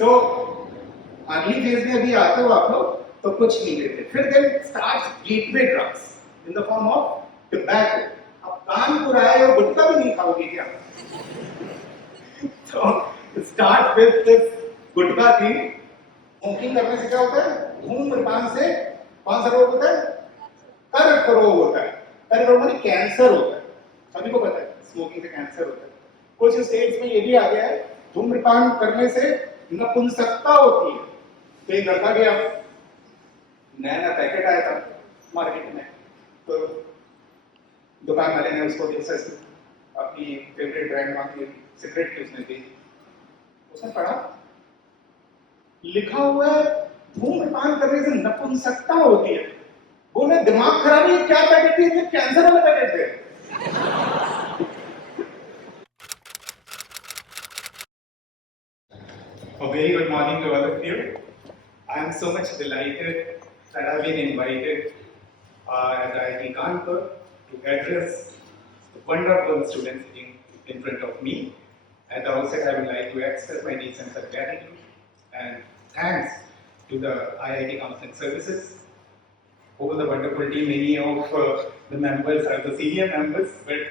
So अगली phase में अभी आते हो आप लोग तो कुछ नहीं लेते, फिर then start gateway drugs in the form of tobacco. अब कान पुराए और गुटखा भी नहीं खाओगे क्या? तो स्टार्ट विद दिस गुटखा थी. स्मोकिंग करने से क्या होता है? धूम्रपान से कौन सा रोग होता है? कर्क रोग होता है. कर्क रोग माने कैंसर होता है. सभी को पता है स्मोकिंग से कैंसर होता है. कुछ स्टेट्स में ये भी आ गया है धूम्रपान करने से नपुंसकता होती है. तो एक लड़का गया, नया नया पैकेट आया था मार्केट में, तो दुकान वाले ने उसको अपनी फेवरेट ब्रांड मांगी, सिगरेट की उसने दी. उसने पढ़ा, लिखा हुआ है धूम्रपान करने से नपुंसकता होती है. बोले दिमाग खराब है, क्या पैकेट थे? कैंसर वाला पैकेट थे. A very good morning to all of you. I am so much delighted that I have been invited at IIT Kanpur to address the wonderful students sitting in front of me. At the outset, I would like to express my deep sense of gratitude and thanks to the IIT Counseling Services, all the wonderful team. Many of the members are the senior members, but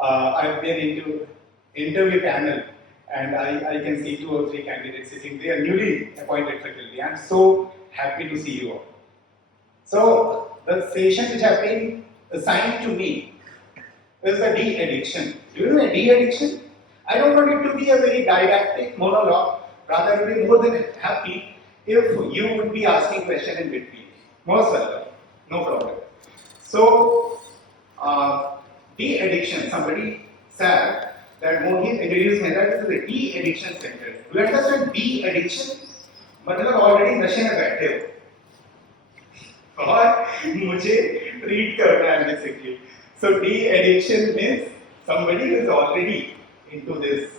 I've been into interview panel. And I can see 2 or 3 candidates sitting there, newly appointed faculty. I'm so happy to see you all. So, the session which has been assigned to me is the de-addiction. Do you know the de-addiction? I don't want it to be a very didactic monologue. Rather, I would be more than happy if you would be asking questions in between. Most welcome. No problem. So, de-addiction. Somebody said that Mohi's introduced me that is the de-addiction center. Do you understand de-addiction? मतलब already नशे में बैठे हो और मुझे read करना है basically. So de-addiction means somebody is already into this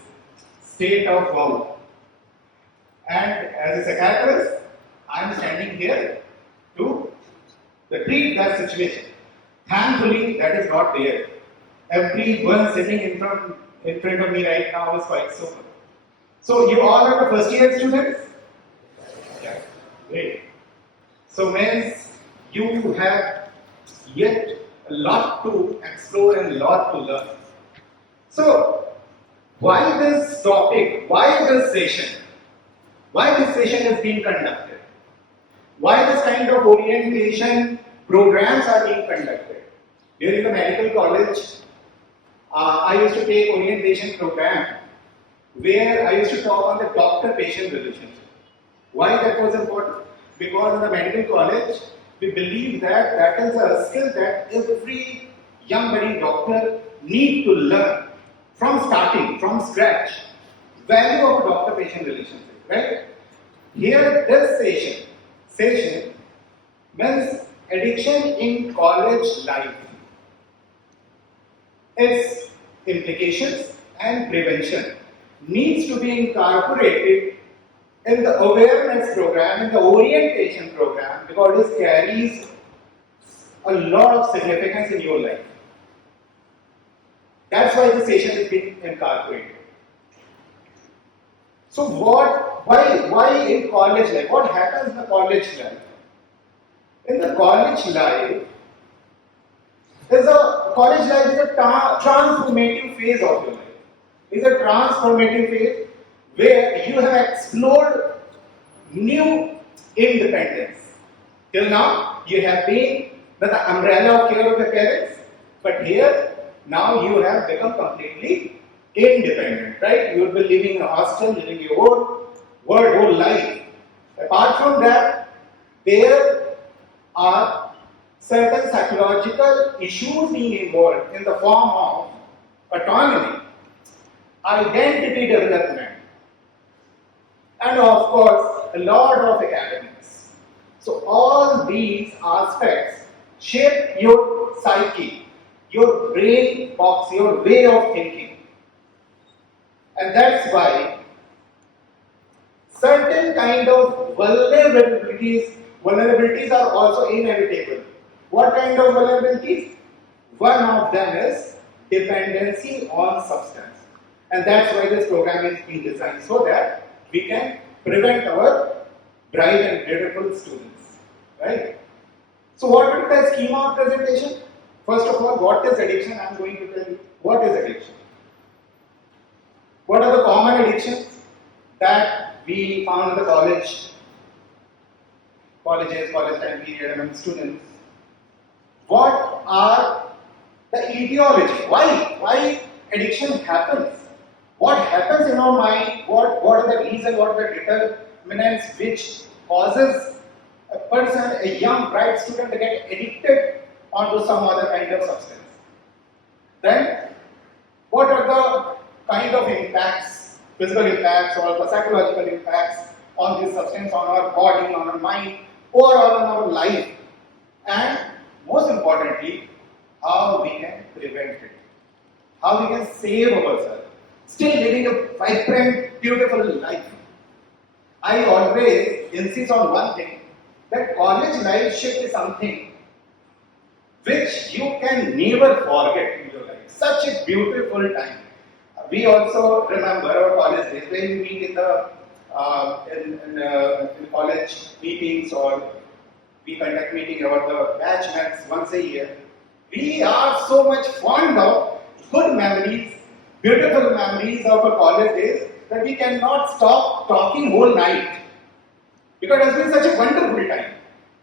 state of wow. And as a psychiatrist, I am standing here to treat that situation. Thankfully, that is not there. Everyone sitting in front of me right now is quite sober. So you all are the first year students? Yeah, great. So means you have yet a lot to explore and a lot to learn. So why this topic? Why this session? Why this session is being conducted? Why this kind of orientation programs are being conducted? During the medical college, I used to take orientation program where I used to talk on the doctor-patient relationship. Why that was important? Because in the medical college, we believe that that is a skill that every young budding doctor need to learn from starting, from scratch. Value of doctor-patient relationship, right? Here, this session means addiction in college life. Its implications and prevention needs to be incorporated in the awareness program, in the orientation program, because it carries a lot of significance in your life. That's why the session is being incorporated. So why in college life? What happens in the college life? In the college life, college life is a transformative phase of your life. It's a transformative phase where you have explored new independence. Till now, you have been the umbrella of care of your parents, but here, now you have become completely independent, right? You will be living in a hostel, living your whole life. Apart from that, there are certain psychological issues being involved in the form of autonomy, identity development, and of course, a lot of academics. So all these aspects shape your psyche, your brain box, your way of thinking. And that's why certain kind of vulnerabilities are also inevitable. What kind of vulnerabilities? One of them is dependency on substance. And that's why this program is being designed, so that we can prevent our bright and beautiful students, right? So what would be the schema of presentation? First of all, what is addiction? I am going to tell you what is addiction. What are the common addictions that we found in the colleges, college time period among students? What are the etiology? Why addiction happens? What happens in our mind? What are the reasons? What are the determinants which causes a person, a young bright student, to get addicted onto some other kind of substance? Then, what are the kind of impacts, physical impacts or the psychological impacts on this substance, on our body, on our mind, overall on our life? And most importantly, how we can prevent it, how we can save ourselves, still living a vibrant, beautiful life. I always insist on one thing, that college life should be something which you can never forget in your life. Such a beautiful time. We also remember our college days when we meet in the in college meetings, or we conduct meeting about the batch mates once a year. We are so much fond of good memories, beautiful memories of our college days, that we cannot stop talking whole night, because it has been such a wonderful time.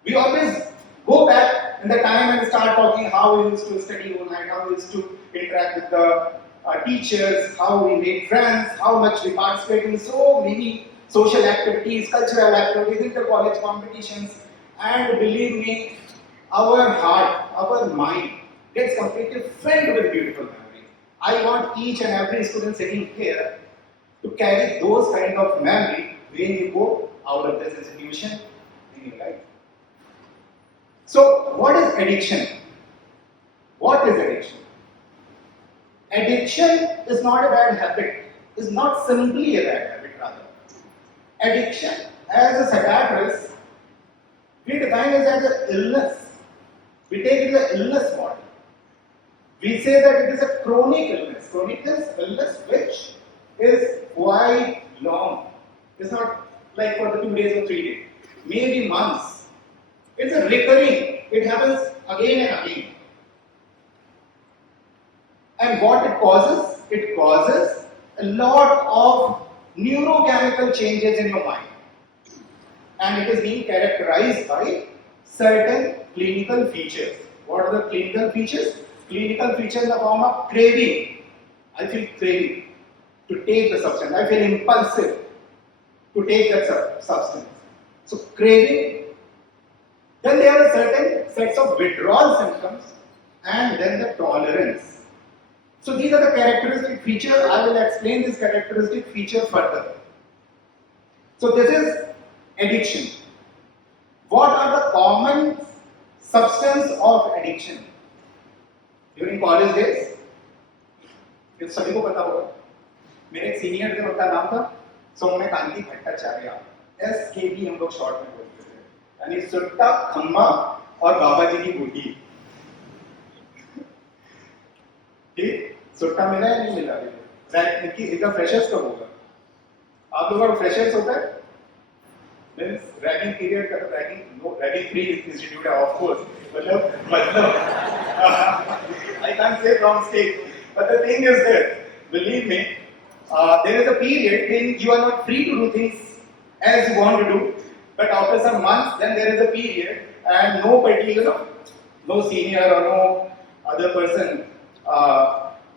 We always go back in the time and start talking how we used to study whole night, how we used to interact with the teachers, how we made friends, how much we participated in so many social activities, cultural activities, inter-college competitions, and believe me, our heart, our mind gets completely filled with beautiful memories. I want each and every student sitting here to carry those kind of memory when you go out of this institution in your life. So, what is addiction? What is addiction? Addiction is not a bad habit. It's not simply a bad habit, rather. Addiction, as a psychiatrist, we define it as an illness. We take it as an illness model. We say that it is a chronic illness. Chronic illness which is quite long. It's not like for the 2 days or 3 days. Maybe months. It's a recurring. It happens again and again. And what it causes? It causes a lot of neurochemical changes in your mind. And it is being characterized by certain clinical features. What are the clinical features? Clinical features in the form of craving. I feel craving to take the substance. I feel impulsive to take that substance. So craving. Then there are certain sets of withdrawal symptoms, and then the tolerance. So these are the characteristic features. I will explain this characteristic feature further. So this is addiction. What are the common substance of addiction? During college days, ये सभी को पता होगा. मेरे एक senior थे, उनका नाम था सौम्यकांति भट्टाचार्य. SKB हम लोग शॉर्ट में बोलते थे. यानी सुट्टा, खम्मा और बाबा जी की बूटी. ठीक? सुट्टा मिला या नहीं मिला? इनकी इनका फ्रेशर्स कब होगा? आप लोगों का फ्रेशर्स होता है? Means ragging period का ragging, no ragging free institute है, of course. मतलब I can't say from state, but the thing is that, believe me, there is a period when you are not free to do things as you want to do, but after some months, then there is a period, and nobody, no senior or no other person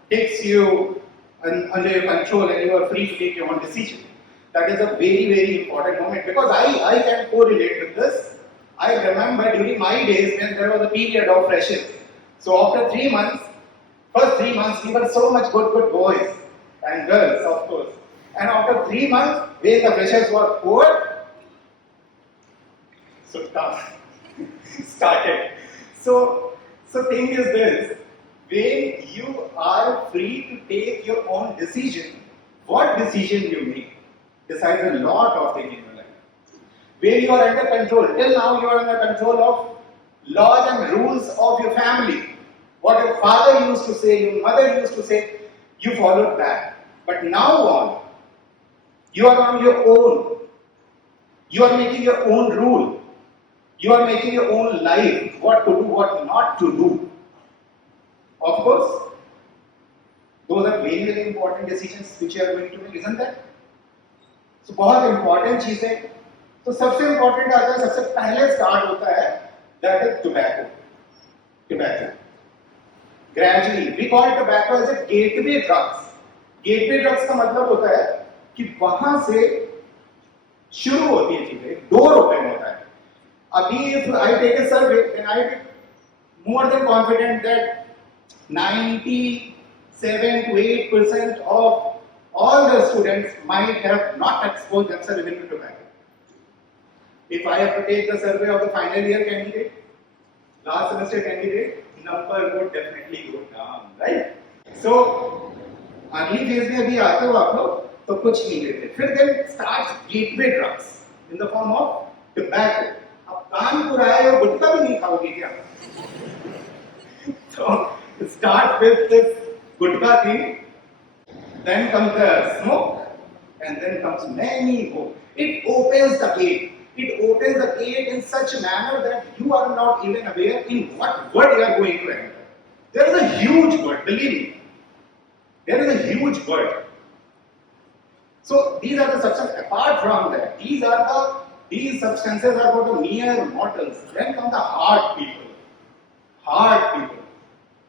takes you under your control, and you are free to take your own decision. That is a very, very important moment, because I can correlate with this. I remember during my days when there was a period of freshers. So after 3 months, first 3 months we were so much good boys and girls, of course. And after 3 months, when the freshers were poor, so tough started. So thing is this: when you are free to take your own decision, what decision you make decides a lot of things in your life. When you are under control, till now you are under control of laws and rules of your family. What your father used to say, your mother used to say, you followed that. But now on, you are on your own. You are making your own rule. You are making your own life, what to do, what not to do. Of course, those are very, very important decisions which you are going to make, isn't that? So बहुत important चीज है. तो सबसे important आता है, सबसे पहले start होता है, that is tobacco. Tobacco. Gradually, we call tobacco as a gateway drugs. Gateway drugs का मतलब होता है कि वहां से शुरू होती है चीजें, डोर ओपन होता है. अभी if I take a survey, then I am more than confident that 97 to 8% of all the students might have not exposed themselves even to tobacco. If I have to take the survey of the final year candidate, last semester candidate, number would definitely go down, right? So, early phase में अभी आते हो आप लोग तो कुछ नहीं लेते. फिर then starts gateway drugs in the form of tobacco. अब कानपुर आए हो गुटखा भी नहीं खाओगे क्या? So start with this gutka thing, then comes the smoke, and then comes many more. It opens the gate. It opens the gate in such a manner that you are not even aware in what world you are going to enter. There is a huge world, believe me. There is a huge world. So these are the substances. Apart from that, these substances are for the mere mortals. Then come the hard people. Hard people.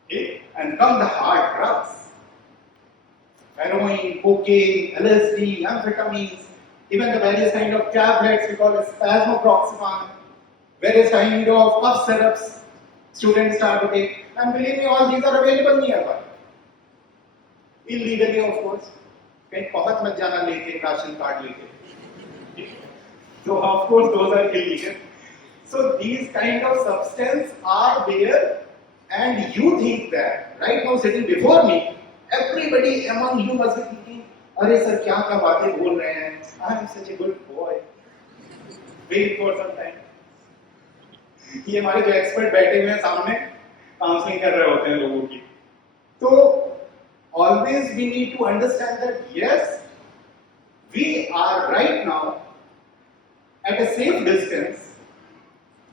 Okay? And come the hard drugs. Heroin, cocaine, LSD, amphetamines, even the various kind of tablets we call as spasmoproxephan, various kind of cough syrups students start to take. And believe me, all these are available nearby. Illegally, of course. कहीं पहुंच मत जाना लेके ration card लेके. So of course those are illegal. So these kind of substances are there, and you think that right now sitting before me, everybody among you must be thinking, अरे sir क्या क्या बातें बोल रहे हैं? I am such a good boy. Wait for some time. ये हमारे जो एक्सपर्ट बैठे हुए हैं सामने काउंसलिंग कर रहे होते हैं लोगों की. तो always we need to understand that yes, we are right now at a safe distance,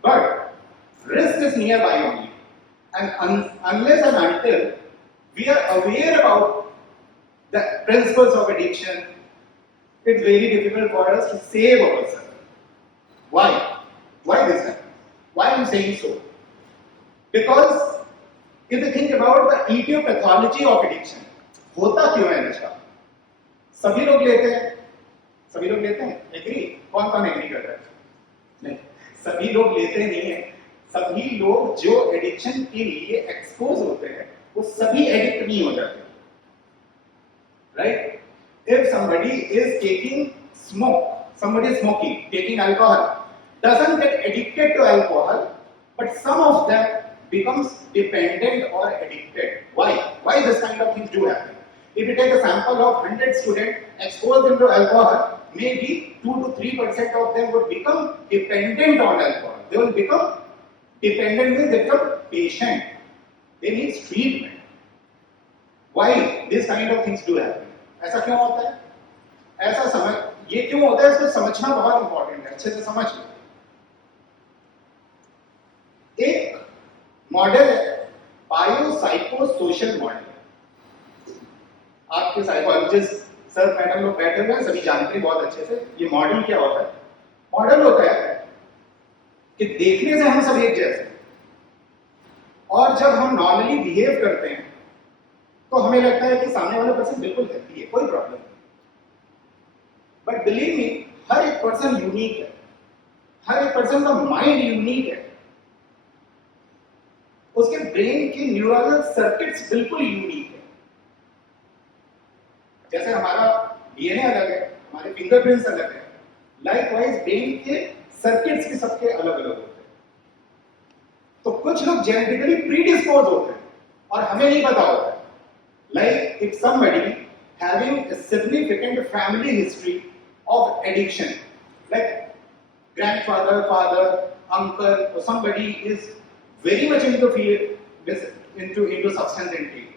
but risk is nearby only. And unless and until we are aware about the principles of addiction, it's very difficult for us to save ourselves. Why? Why this happens? Why I am saying so? Because if you think about the etiology of addiction, होता क्यों है नशा? सभी लोग लेते हैं. सभी लोग लेते हैं? एग्री? कौन कौन एग्री कर रहा है? नहीं, सभी लोग लेते नहीं हैं. सभी लोग जो एडिक्शन के लिए एक्सपोज होते हैं वो सभी एडिक्ट नहीं हो जाते. Right? If somebody is taking smoke, somebody is smoking, taking alcohol, doesn't get addicted to alcohol, but some of them becomes dependent or addicted. Why? Why this kind of things do happen? If you take a sample of 100 students, expose them to alcohol, maybe 2 to 3% of them would become dependent on alcohol. They will become dependent, means they become patient. They need treatment. Why this kind of things do happen? ऐसा क्यों होता है? ऐसा समझ, ये क्यों होता है इसको समझना बहुत इंपॉर्टेंट है. अच्छे से समझ लो. एक मॉडल है बायोसाइकोसोशल मॉडल. आपके साइकोलॉजिस्ट सर मैडम लोग बैठे हुए हैं, सभी जानते हैं बहुत अच्छे से. ये मॉडल क्या होता है? मॉडल होता है कि देखने से हम सब एक जैसे, और जब हम नॉर्मली बिहेव करते हैं तो हमें लगता है कि सामने वाला पर्सन बिल्कुल हेल्दी है, कोई प्रॉब्लम नहीं. बट बिलीव मी, हर एक पर्सन यूनिक है. हर एक पर्सन का माइंड यूनिक है. उसके ब्रेन के न्यूरल सर्किट्स बिल्कुल यूनिक है. जैसे हमारा डीएनए अलग है, हमारे फिंगरप्रिंट्स अलग है, लाइकवाइज ब्रेन के सर्किट्स भी सबके अलग अलग होते हैं. तो कुछ लोग जेनेटिकली प्रीडिस्पोज होते हैं और हमें नहीं पता होता है. Like if somebody having a significant family history of addiction, like grandfather, father, uncle, or somebody is very much into substance intake,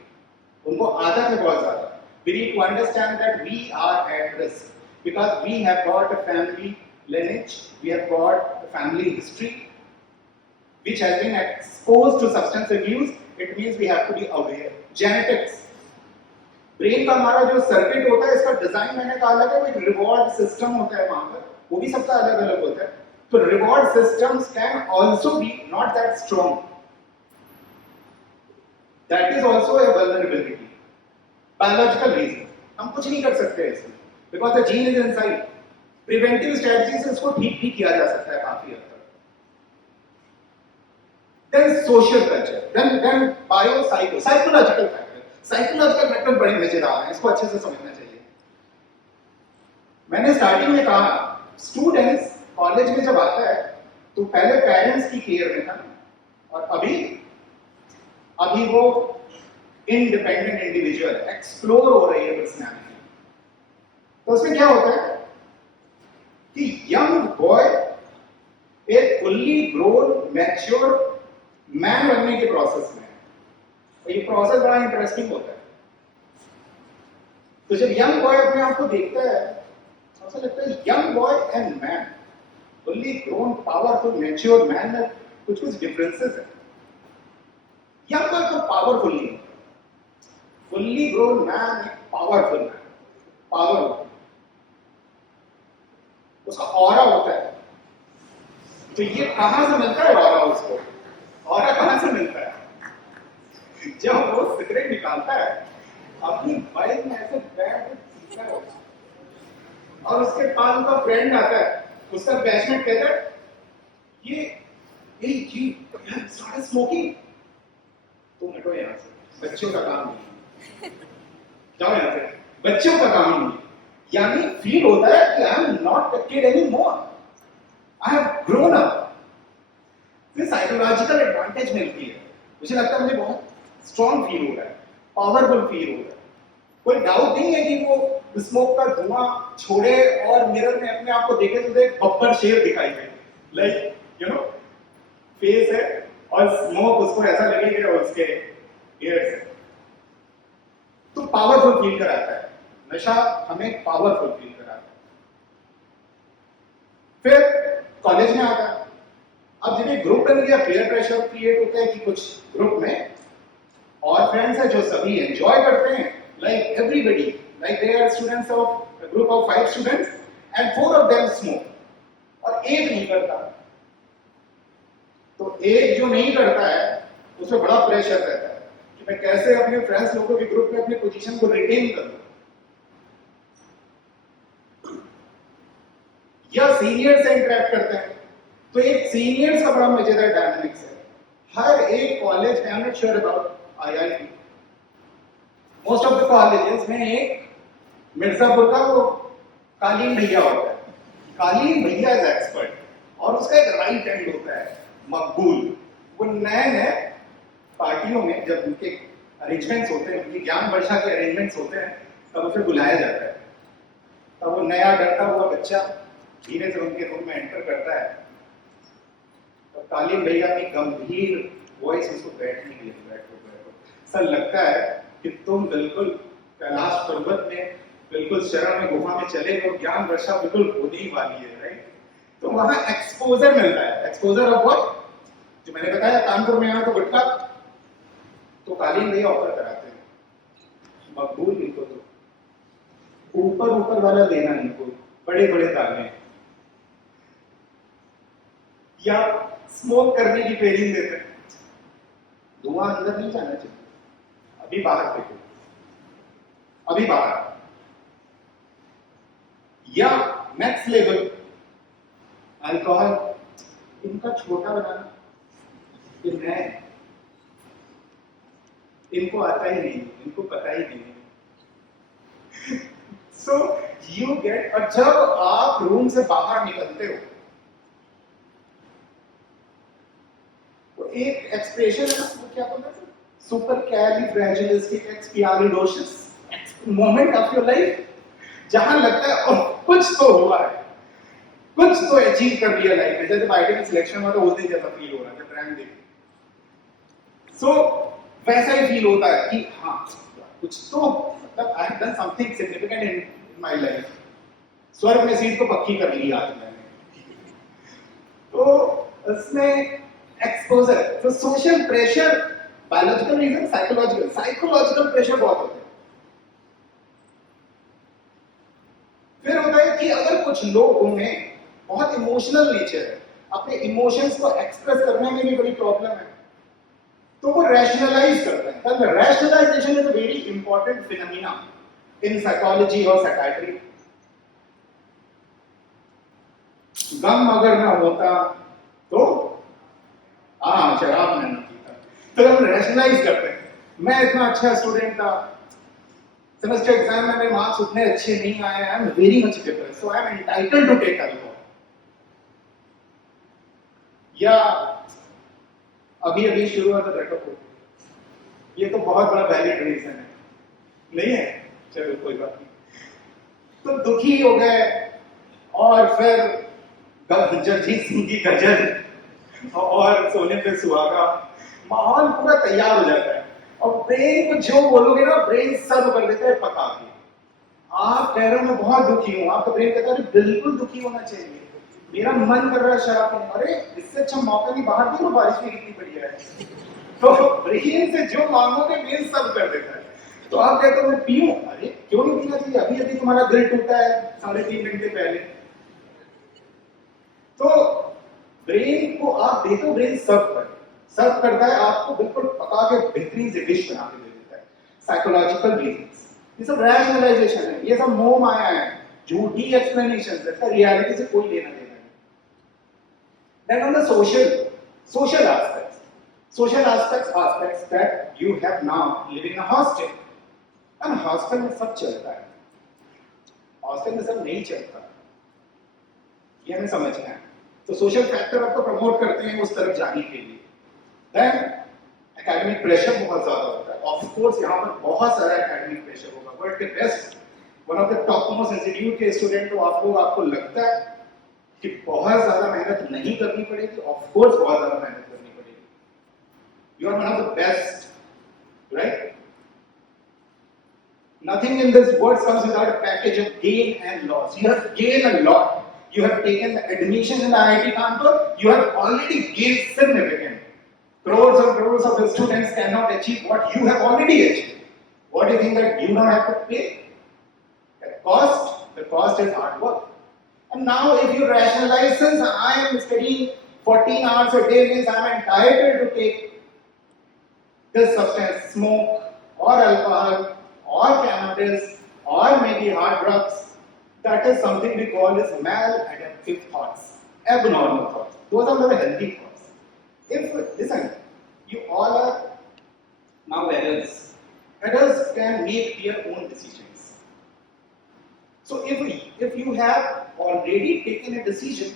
उनको आदत है बहुत ज़्यादा. We need to understand that we are at risk because we have got a family lineage, we have got the family history, which has been exposed to substance abuse. It means we have to be aware. Genetics, brain का हमारा जो circuit होता है, इसका design मैंने कहा अलग है, एक रिवॉर्ड सिस्टम होता है वहां पर, वो भी सबका अलग अलग होता है. तो reward systems can also be not that strong. That is also a vulnerability. Biological reason, हम कुछ नहीं कर सकते इसमें, because the gene is inside. Preventive strategy से इसको ठीक भी किया जा सकता है काफी हद तक. Then social culture, then psychological factor. Psychological factor बड़े मजेदार हैं, इसको अच्छे से समझना चाहिए. मैंने स्टार्टिंग में कहा, स्टूडेंट्स कॉलेज में जब आता है तो पहले पेरेंट्स की केयर में था, और अभी वो इंडिपेंडेंट इंडिविजुअल एक्सप्लोर हो रही है पर्सनैलिटी. तो उसमें क्या होता है कि यंग बॉय एक फुल्ली ग्रोन मैच्योर मैन बनने के प्रोसेस में, और ये प्रोसेस बड़ा इंटरेस्टिंग होता है. तो जब यंग बॉय अपने आप को देखता है, ऐसा लगता है young boy and man, fully grown powerful mature man में कुछ डिफरेंसेस है. यंग बॉय तो पावरफुल नहीं, फुल्ली ग्रोन मैन एक पावरफुल मैन, पावरफुल, उसका ऑरा होता है. तो ये कहां से मिलता है ऑरा उसको? ऑरा कहां से मिलता है? जब वो सिगरेट निकालता है, अपनी बाइक में ऐसे बैठ पीता है, और उसके पास उनका फ्रेंड आता है, उसका बैचमेट कहता है, ये स्टार्ट स्मोकिंग. तुम हटो यहां से, बच्चों का काम नहीं, जाओ यहां से, बच्चों का काम नहीं. यानी फील होता है कि I am not a kid any more, I have grown up. फिर साइकोलॉजिकल एडवांटेज मिलती है. मुझे लगता है मुझे बहुत स्ट्रॉन्ग फील हो रहा है, पावरफुल फील हो रहा है. कोई डाउट नहीं है कि वो स्मोक का धुआं छोड़े और मिरर में अपने आप को देखे तो एक बब्बर शेर दिखाई दे, लाइक यू नो फेस है और स्मोक उसको ऐसा लगे कि उसके ईयर से. तो पावरफुल फील कराता है नशा, हमें पावरफुल फील कराता है. फिर कॉलेज में आता है. अब जब एक ग्रुप बन गया, पीयर प्रेशर क्रिएट होता है कि कुछ ग्रुप में और फ्रेंड्स हैं जो सभी एंजॉय करते हैं, like everybody, like they are students of group of 5 students and 4 of them smoke, और एक नहीं करता. तो एक जो नहीं करता है उसमें बड़ा प्रेशर रहता है कि मैं कैसे अपने फ्रेंड्स लोगों के ग्रुप में अपनी पोजीशन को रिटेन करूं, या सीनियर से इंटरेक्ट करते हैं. तो एक सीनियर्स का बड़ा मजेदार डायनामिक्स है. हर एक कॉलेज में, I am not sure about IIT, most of the colleges में एक मिर्जापुर का वो कालीन भैया होता है. कालीन भैया इज एक्सपर्ट, और उसका एक राइट हैंड होता है मकबूल. वो नए पार्टियों में जब उनके अरेंजमेंट्स होते हैं, उनकी ज्ञान वर्षा के अरेंजमेंट्स होते हैं, तब उसे बुलाया जाता है. तब वो नया डरता हुआ बच्चा धीरे से उनके रूम में एंटर करता है, तो कालीन भैया की गंभीर वॉइस उसको बैठने के लिए, बैठो बैठो. सर लगता है कि तुम बिल्कुल कैलाश पर्वत में, बिल्कुल शरण में, गुफा में चले गए, ज्ञान वर्षा बिल्कुल होने ही वाली है, राइट. तो वहां एक्सपोजर मिलता है. Exposure of what? जो मैंने बताया कानपुर में यहाँ तो गुटखा, तो कालीन भैया ऑफर कराते हैं, मकबूल इनको तो ऊपर ऊपर वाला लेना, इनको बड़े बड़े दाने, या स्मोक करने की ट्रेनिंग देते हैं. धुआं अंदर नहीं जाना चाहिए, अभी बाहर फेंको, अभी बाहर. या नेक्स्ट लेवल अल्कोहल, इनका छोटा बनाना, कि मैं, इनको आता ही नहीं, इनको पता ही नहीं. So you get. और जब आप रूम से बाहर निकलते हो तो एक एक्सप्रेशन है ना, वो क्या बोलते हैं, supercalifragilisticexpialidocious moment of your life, जहां लगता है और कुछ तो हुआ है, कुछ तो अचीव कर लिया लाइफ में. जैसे बाइक में सिलेक्शन हुआ तो उस दिन जैसा फील हो रहा है जब रैंक देखी. सो वैसा ही फील होता है कि हाँ कुछ तो, मतलब I have done something significant in my life. स्वर्ग में सीट को पक्की कर ली आज मैंने, तो उसमें एक्सपोजर, तो social pressure, biological reason, psychological pressure बहुत होता है। फिर होता है कि अगर कुछ लोगों में बहुत इमोशनल नेचर है, अपने इमोशंस को एक्सप्रेस करने में भी बड़ी प्रॉब्लम है, तो वो रैशनलाइज करते हैं। Rationalisation is a very important phenomena in psychology और साइकाइट्री। गम अगर ना होता तो शराब नहीं पीता, तो हम रैशनलाइज करते हैं। मैं इतना अच्छा स्टूडेंट था, सेमेस्टर एग्जाम में मेरे मार्क्स उतने अच्छे नहीं आए, I am very much depressed, so I am entitled to take alcohol. या अभी अभी शुरू हुआ था ब्रेकअप हो, ये तो बहुत बड़ा वैलिड रीजन है, नहीं है? चलो कोई बात नहीं। तो दुखी हो गए, और फिर जगजीत सिंह की गजल और सोने पे सुहागा, माहौल पूरा तैयार हो जाता है, और ब्रेन को जो बोलोगे ना, ब्रेन सर्व कर देता है पका के। आप कह रहे हो मैं बहुत दुखी हूं, आपका ब्रेन कहता है बिल्कुल दुखी होना चाहिए, मेरा मन कर रहा है शराब पीने, अरे इससे अच्छा मौका नहीं, बाहर देखो बारिश में कितनी बढ़िया है। तो ब्रेन से जो मांगोगे ब्रेन सर्व कर देता है। तो आप कहते हो मैं पीऊं, अरे क्यों नहीं पीना चाहिए, अभी अभी तुम्हारा दिल टूटा है 3.5 घंटे पहले। तो ब्रेन को आप देखो, ब्रेन सर्व करता है आपको, बिल्कुल पका के बेहतरीन से डिश बना के दे देता है। साइकोलॉजिकल रीजंस, ये सब रैशनलाइजेशन है, ये सब मोह माया है, झूठी एक्सप्लेनेशन है, इसका रियलिटी से कोई लेना देना नहीं। Then on the social aspects that you have now living in a hostel, and hostel में सब चलता है, हॉस्टल में सब नहीं चलता, ये हमें समझना है। तो सोशल फैक्टर आपको प्रमोट करते हैं उस तरफ जाने के लिए। देन एकेडमिक प्रेशर बहुत ज्यादा होता है, ऑफ कोर्स यहाँ पर बहुत सारा एकेडमिक प्रेशर होगा। वर्ल्ड के best, one of the top most institute के स्टूडेंट को आपको लगता है कि बहुत ज्यादा मेहनत नहीं करनी पड़ेगी, ऑफ कोर्स बहुत ज्यादा मेहनत करनी पड़ेगी। You are one of the best, right? Nothing in this world comes without a package of gain and loss. You have gained a lot. You have taken the admission in the IIT Kanpur. You have already gained significant. Crores and crores of the students cannot achieve what you have already achieved. What do you think that you don't have to pay? The cost is hard work. And now if you rationalize, since I am studying 14 hours a day, means I am entitled to take this substance, smoke or alcohol, or cannabis, or maybe hard drugs, that is something we call as maladaptive thoughts, abnormal thoughts. Those are not healthy thoughts. Listen, you all are now adults. Adults can make their own decisions. So if you have already taken a decision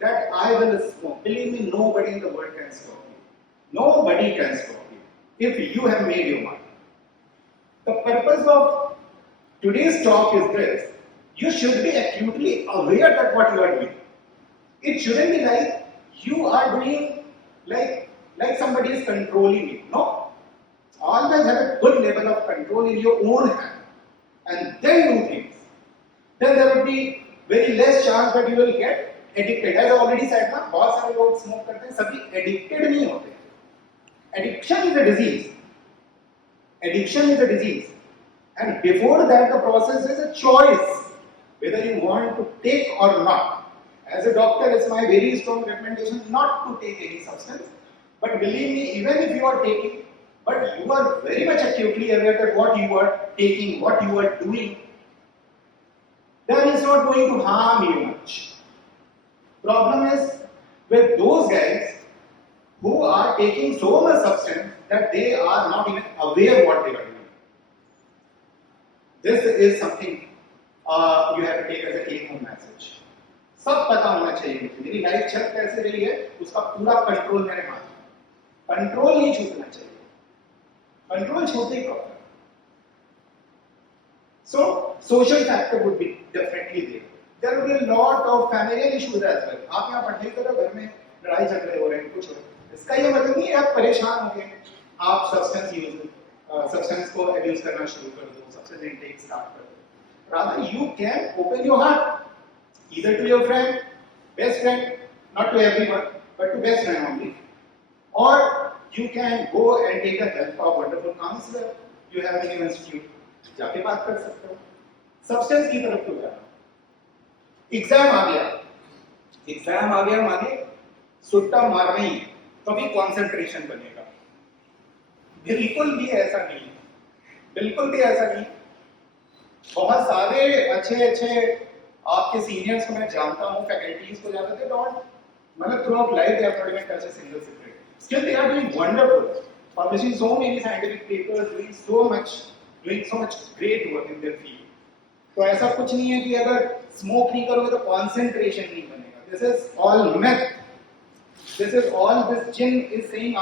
that I will smoke, believe me, nobody in the world can stop you. Nobody can stop you if you have made your mind. The purpose of today's talk is this: you should be acutely aware that what you are doing. It shouldn't be like you are doing like somebody is controlling you. No. Always have a good level of control in your own hand, and then do things. Then there will be very less chance that you will get addicted. As I already said, ना बहुत सारे लोग smoke करते हैं, सभी addicted नहीं होते. Addiction is a disease. Addiction is a disease, and before that the process is a choice whether you want to take or not. As a doctor, it's my very strong recommendation not to take any substance, but believe me, even if you are taking, but you are very much acutely aware that what you are taking, what you are doing, then it's not going to harm you much. Problem is with those guys who are taking so much substance that they are not even aware what they are doing. This is something you have to take as a take-home message. सब पता होना चाहिए मुझे, मेरी life चल कैसे रही है उसका पूरा कंट्रोल मेरे हाथ में, कंट्रोल नहीं छूटना चाहिए, कंट्रोल छूटने ही problem. So social factor would be definitely there. There will be a lot of familial issues as well. आप यहाँ पढ़ाई कर रहे हो, घर में लड़ाई झगड़े हो रहे हैं, कुछ हो रहा है, इसका ये मतलब नहीं है आप परेशान हो गए, आप सब्सटेंस को अब्यूज करना शुरू कर दो, सब्सटेंस इंटेक स्टार्ट कर दो। Rather you can open your heart either to your friend, best friend, not to everyone, but to best man only. Or you can go and take the help of wonderful counselor. You have an institute, जाके बात कर सकते हो. Substance की तरफ क्यों जाना? Exam आ गया, एग्जाम आ गया माने सुट्टा मारना ही, कभी कंसंट्रेशन बनेगा? बिल्कुल भी ऐसा नहीं, बिल्कुल भी ऐसा नहीं. बहुत सारे अच्छे आपके सीनियर्स को मैं जानता हूं, फैकल्टीज को जानता हूं, डोंट मतलब through out life they have not even touch a single cigarette. Still they are doing wonderful, publishing so many scientific papers, doing so much great work in their field. तो ऐसा कुछ नहीं है कि अगर स्मोक नहीं करोगे तो कंसंट्रेशन नहीं बनेगा. This is all myth. This is all this jinn is saying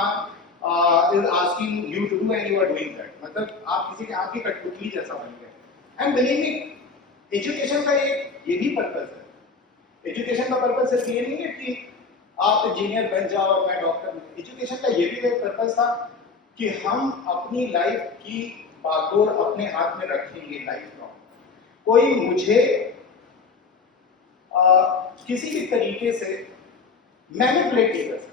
is asking you to do and you are doing that. मतलब आप किसी के आपकी कठपुतली जैसा बन गए. And believe me, एजुकेशन का ये भी पर्पस है. एजुकेशन का पर्पस सिर्फ ये नहीं है कि आप इंजीनियर बन जाओ और मैं डॉक्टर. एजुकेशन का ये भी एक पर्पस था कि हम अपनी लाइफ की बागडोर अपने हाथ में रखेंगे लाइफ लॉन्ग. कोई मुझे किसी भी तरीके से मैनिपुलेट नहीं कर सकता.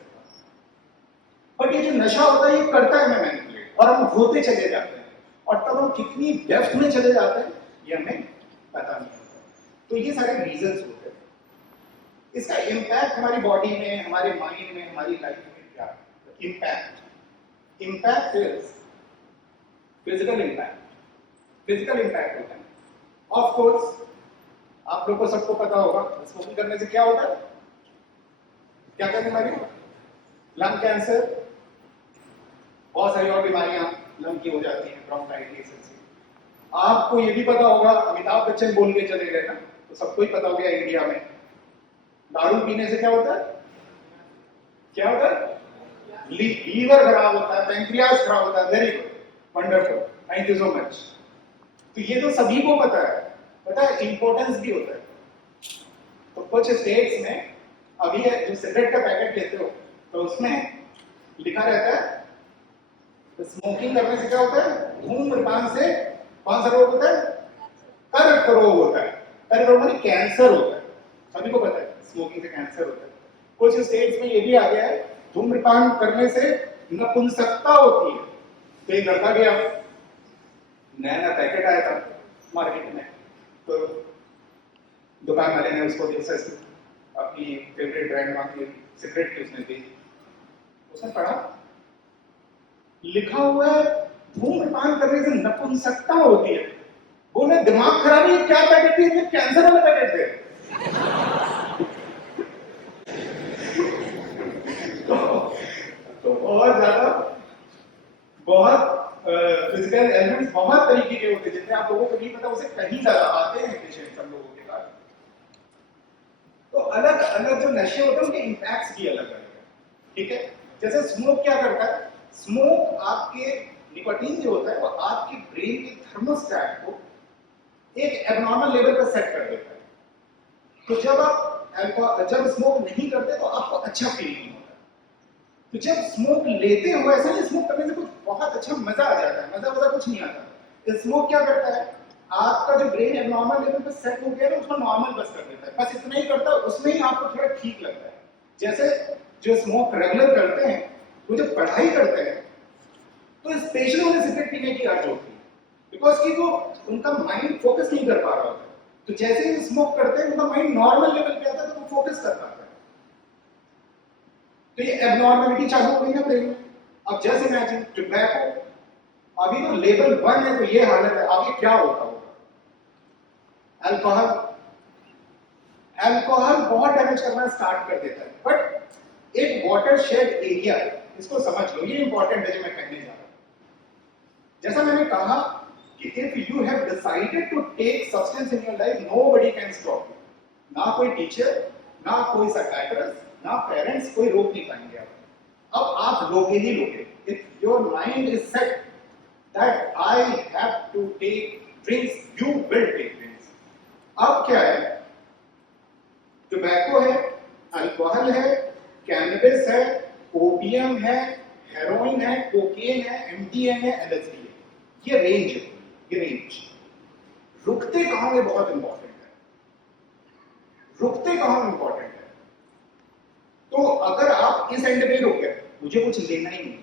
बट ये जो नशा होता है ये करता है मैं मैनिपुलेट, और हम होते चले जाते हैं, और तब हम कितनी डेप्थ में चले जाते हैं ये हमें पता नहीं होता. तो ये सारे रीजंस होते हैं. इसका इम्पैक्ट हमारी बॉडी में, हमारे माइंड में, हमारी लाइफ में क्या है? Impact is physical impact. Physical impact होता है. ऑफ कोर्स आप लोगों को सबको पता होगा स्मोकिंग करने से क्या होता है. क्या करने वाली? लंग कैंसर, बहुत सारी और बीमारियां लंग की हो जाती हैं, ब्रोंकाइटिस. आपको ये भी पता होगा, अमिताभ बच्चन बोल के चले गए ना, तो सबको ही पता हो गया इंडिया में दारू पीने से क्या होता है? क्या होता है? लीवर खराब होता है, पैंक्रियास खराब होता है. Very good, wonderful, thank you so much. तो ये तो सभी को पता है, इंपॉर्टेंस भी होता है. तो कुछ स्टेट्स में अभी जो सिगरेट का पैकेट लेते हो तो उसमें लिखा रहता है तो स्मोकिंग करने से क्या होता है? धूम्रपान से कौन सा रोग होता है? कर्क रोग होता है. कर्क रोग माने कैंसर होता है. सभी को पता है स्मोकिंग से कैंसर होता है. कुछ स्टेट्स में ये भी आ गया है धूम्रपान करने से नपुंसकता होती है. तो एक लड़का गया, नया पैकेट आया था मार्केट में, तो दुकान वाले ने उसको अपनी फेवरेट ब्रांड मांगी सिगरेट की, उसने दी. उसने पढ़ा, लिखा हुआ है धूम्रपान करने से नपुंसकता होती है. बोले दिमाग खराब है, क्या पैकेट है? कैंसर वाला पैकेट है. तो बहुत ज्यादा फिजिकल एलिमेंट्स बहुत तरीके के होते हैं जितने आप लोगों को नहीं पता, उसे कहीं ज्यादा आते हैं पेशेंट सब लोगों के पास. तो अलग अलग जो नशे होते हैं उनके इंपैक्ट्स भी अलग अलग है. ठीक है, जैसे स्मोक क्या करता है? स्मोक आपके निकोटीन जो होता है वो आपके ब्रेन के थर्मोस्टेट को एक एबनॉर्मल लेवल पर सेट कर देता है. तो जब स्मोक नहीं करते तो आपको अच्छा फील नहीं होता. तो जब स्मोक लेते हो, ऐसा नहीं स्मोक करने से कुछ बहुत अच्छा मजा आ जाता है, मजा कुछ नहीं आता. स्मोक क्या करता है? आपका जो ब्रेन एबनॉर्मल लेवल पर सेट हो गया है उसको नॉर्मल बस कर देता है. बस इतना ही करता है, उसमें ही आपको थोड़ा ठीक लगता है. जैसे जो स्मोक रेगुलर करते हैं वो जब पढ़ाई करते हैं तो स्पेशली उन्हें सिगरेट पीने की आदत होती है, बिकॉज कि वो उनका माइंड फोकस नहीं कर पा रहा होता है. तो जैसे ही स्मोक करते हैं उनका माइंड नॉर्मल लेवल पे आता है तो वो फोकस कर पाता है. तो ये एबनॉर्मलिटी चालू हो गई ना ब्रेन में. अब जस्ट इमेजिन टोबैको, अभी तो लेवल 1 है तो ये हालत है, आगे क्या होता होगा? अल्कोहल बहुत डैमेज करना स्टार्ट कर देता है. बट एक वाटर शेड एरिया, इसको समझ लो, ये इंपॉर्टेंट है जो मैं कहने जा रहा हूं. जैसा मैंने कहा कि if you have decided to take substance in your life, nobody can stop you. ना कोई टीचर, ना कोई साइकियाट्रिस्ट, ना पेरेंट्स, कोई रोक नहीं पाएंगे आप. अब आप लोगे ही लोगे. If your mind is set that I have to take drinks, you will take drinks. अब क्या है? टोबैको है, अल्कोहल है, कैनबिस है, ओपियम है, हेरोइन है, कोकेन है, एमडीएम है, एलएसडी है. ये रेंज है. ये रेंज रुकते कहां में बहुत इंपॉर्टेंट है. रुकते कहां इंपॉर्टेंट है. आप इस एंड पे रुक गए, मुझे कुछ लेना ही नहीं,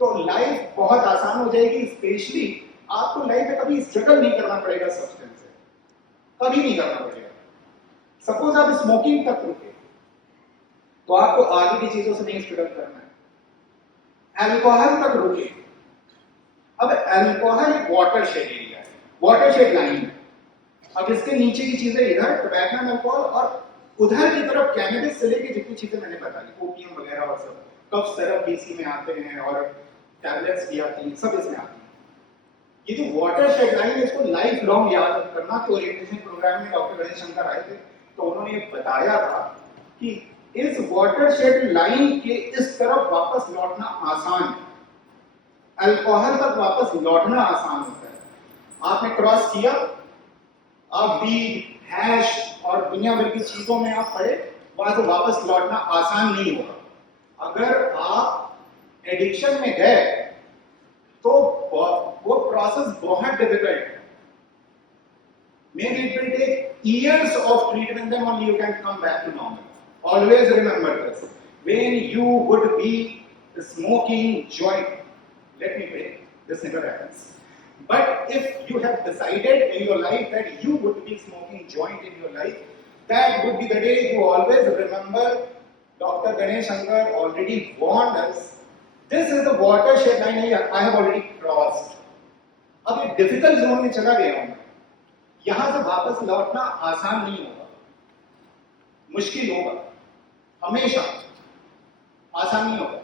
तो लाइफ बहुत आसान हो जाएगी। स्पेशली आपको लाइफ में कभी स्ट्रगल नहीं करना पड़ेगा सब्सटेंस से, कभी नहीं करना पड़ेगा। सपोज आप स्मोकिंग तक रुके तो आपको आगे की चीजों से नहीं स्ट्रगल करना है। अल्कोहल तक रुके, अब अल्कोहल एक वाटरशेड एरिया है, वाटरशेड लाइन है। अब इसके नीचे की चीजें इधर टोबैको अल्कोहल और उधर की तरफ कैनबिस से लेके जितनी चीजें मैंने बताई, ओपियम वगैरह और सब, कफ सिरप भी इसी में आते हैं और टैबलेट्स भी आती हैं, सब इसमें आती हैं। ये जो वाटरशेड लाइन है इसको लाइफ लॉन्ग याद करना। कि ओरिएंटेशन प्रोग्राम में डॉक्टर गणेश शंकर आए थे तो उन्होंने ये बताया था कि इस वाटरशेड लाइन के इस तरफ वापस लौटना आसान है, अल्कोहल तक वापस लौटना आसान होता है। आपने क्रॉस किया, आप वीड, हैश और दुनिया भर की चीजों में आप पड़े, वहां से वापस लौटना आसान नहीं होगा। अगर आप एडिक्शन में गए तो वो प्रोसेस बहुत डिफिकल्ट है। Maybe it will take years of treatment, then only you can come back to normal. Always remember this. When you would be smoking joint, let me pray, this never happens. But if you have decided in your life that you would be smoking joint in your life, that would be the day you always remember Dr. Ganesh Shankar already warned us. This is the watershed line I have already crossed. अब ये difficult zone में चला गया हूं, यहां से वापस लौटना आसान नहीं होगा, मुश्किल होगा, हमेशा आसान नहीं होगा।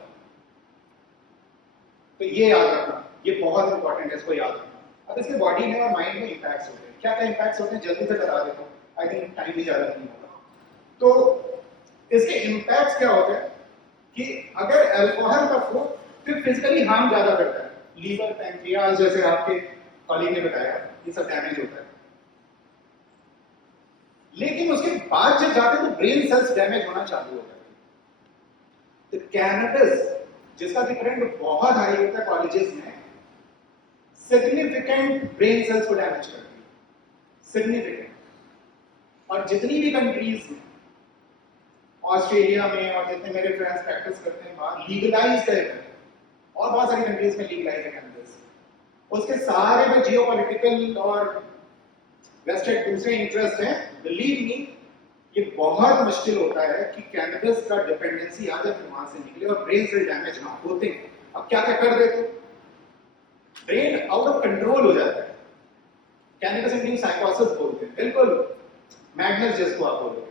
तो ये याद रखना, ये बहुत इंपॉर्टेंट है, इसको याद रखना। अब इसके बॉडी में और माइंड में इंपैक्ट्स होते हैं। क्या क्या इंपैक्ट्स होते हैं जल्दी से बता देता हूँ, आई थिंक टाइम भी ज्यादा नहीं होगा। तो इसके इंपैक्ट्स क्या होते हैं कि अगर अल्कोहल का हो तो फिजिकली हार्म ज्यादा करता है, लीवर, पैंक्रियाज, जैसे आपके कॉलीग ने बताया, ये सब डैमेज होता है। लेकिन उसके बाद जब जाते हैं तो ब्रेन सेल्स डैमेज होना चालू हो जाते हैं। तो कैनबिस, जिसका भी ट्रेंड बहुत हाई होता है कॉलेजेस में, सिग्निफिकेंट ब्रेन सेल्स को डैमेज करती है, सिग्निफिकेंट। और जितनी भी कंट्रीज में, ऑस्ट्रेलिया में और जितने मेरे फ्रेंड्स प्रैक्टिस करते हैं बाहर, लीगलाइज है, और बहुत सारी कंट्रीज में लीगलाइज है कैनबिस। उसके सारे में जियोपॉलिटिकल और वेस्टेड दूसरे इंटरेस्ट हैं। बिलीव मी, ये बहुत मुश्किल होता है कि कैनबिस का डिपेंडेंसी आ जाए वहां से निकले और ब्रेन सेल डैमेज ना होते। अब क्या क्या कर देते, ब्रेन आउट ऑफ कंट्रोल हो जाता है। कैनबिस इंड्यूस्ड साइकोसिस बोलते हैं, बिल्कुल मैडनेस जिसको आप बोलोगे।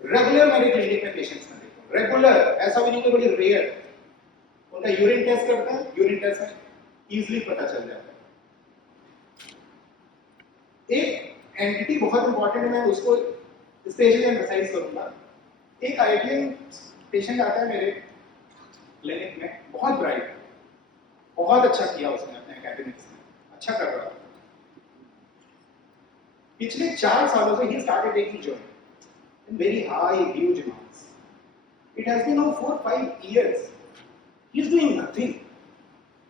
रेगुलर मेरे क्लिनिक में पेशेंट्स में देखो, रेगुलर, ऐसा भी नहीं कि बड़ी रेयर। उनका यूरिन टेस्ट करते हैं, यूरिन टेस्ट में इजीली पता चल जाता है। एक एंटिटी बहुत इंपॉर्टेंट है, मैं उसको स्पेशली एम्फसाइज करूंगा। एक आईआईटीएन पेशेंट आता है मेरे क्लिनिक में, बहुत ब्राइट, बहुत अच्छा किया उसने अपने एकेडमिक्स में, अच्छा कर रहा है। पिछले 4 सालों से ही started taking joint in very high huge amounts. It has been now 4-5 years. He is doing nothing.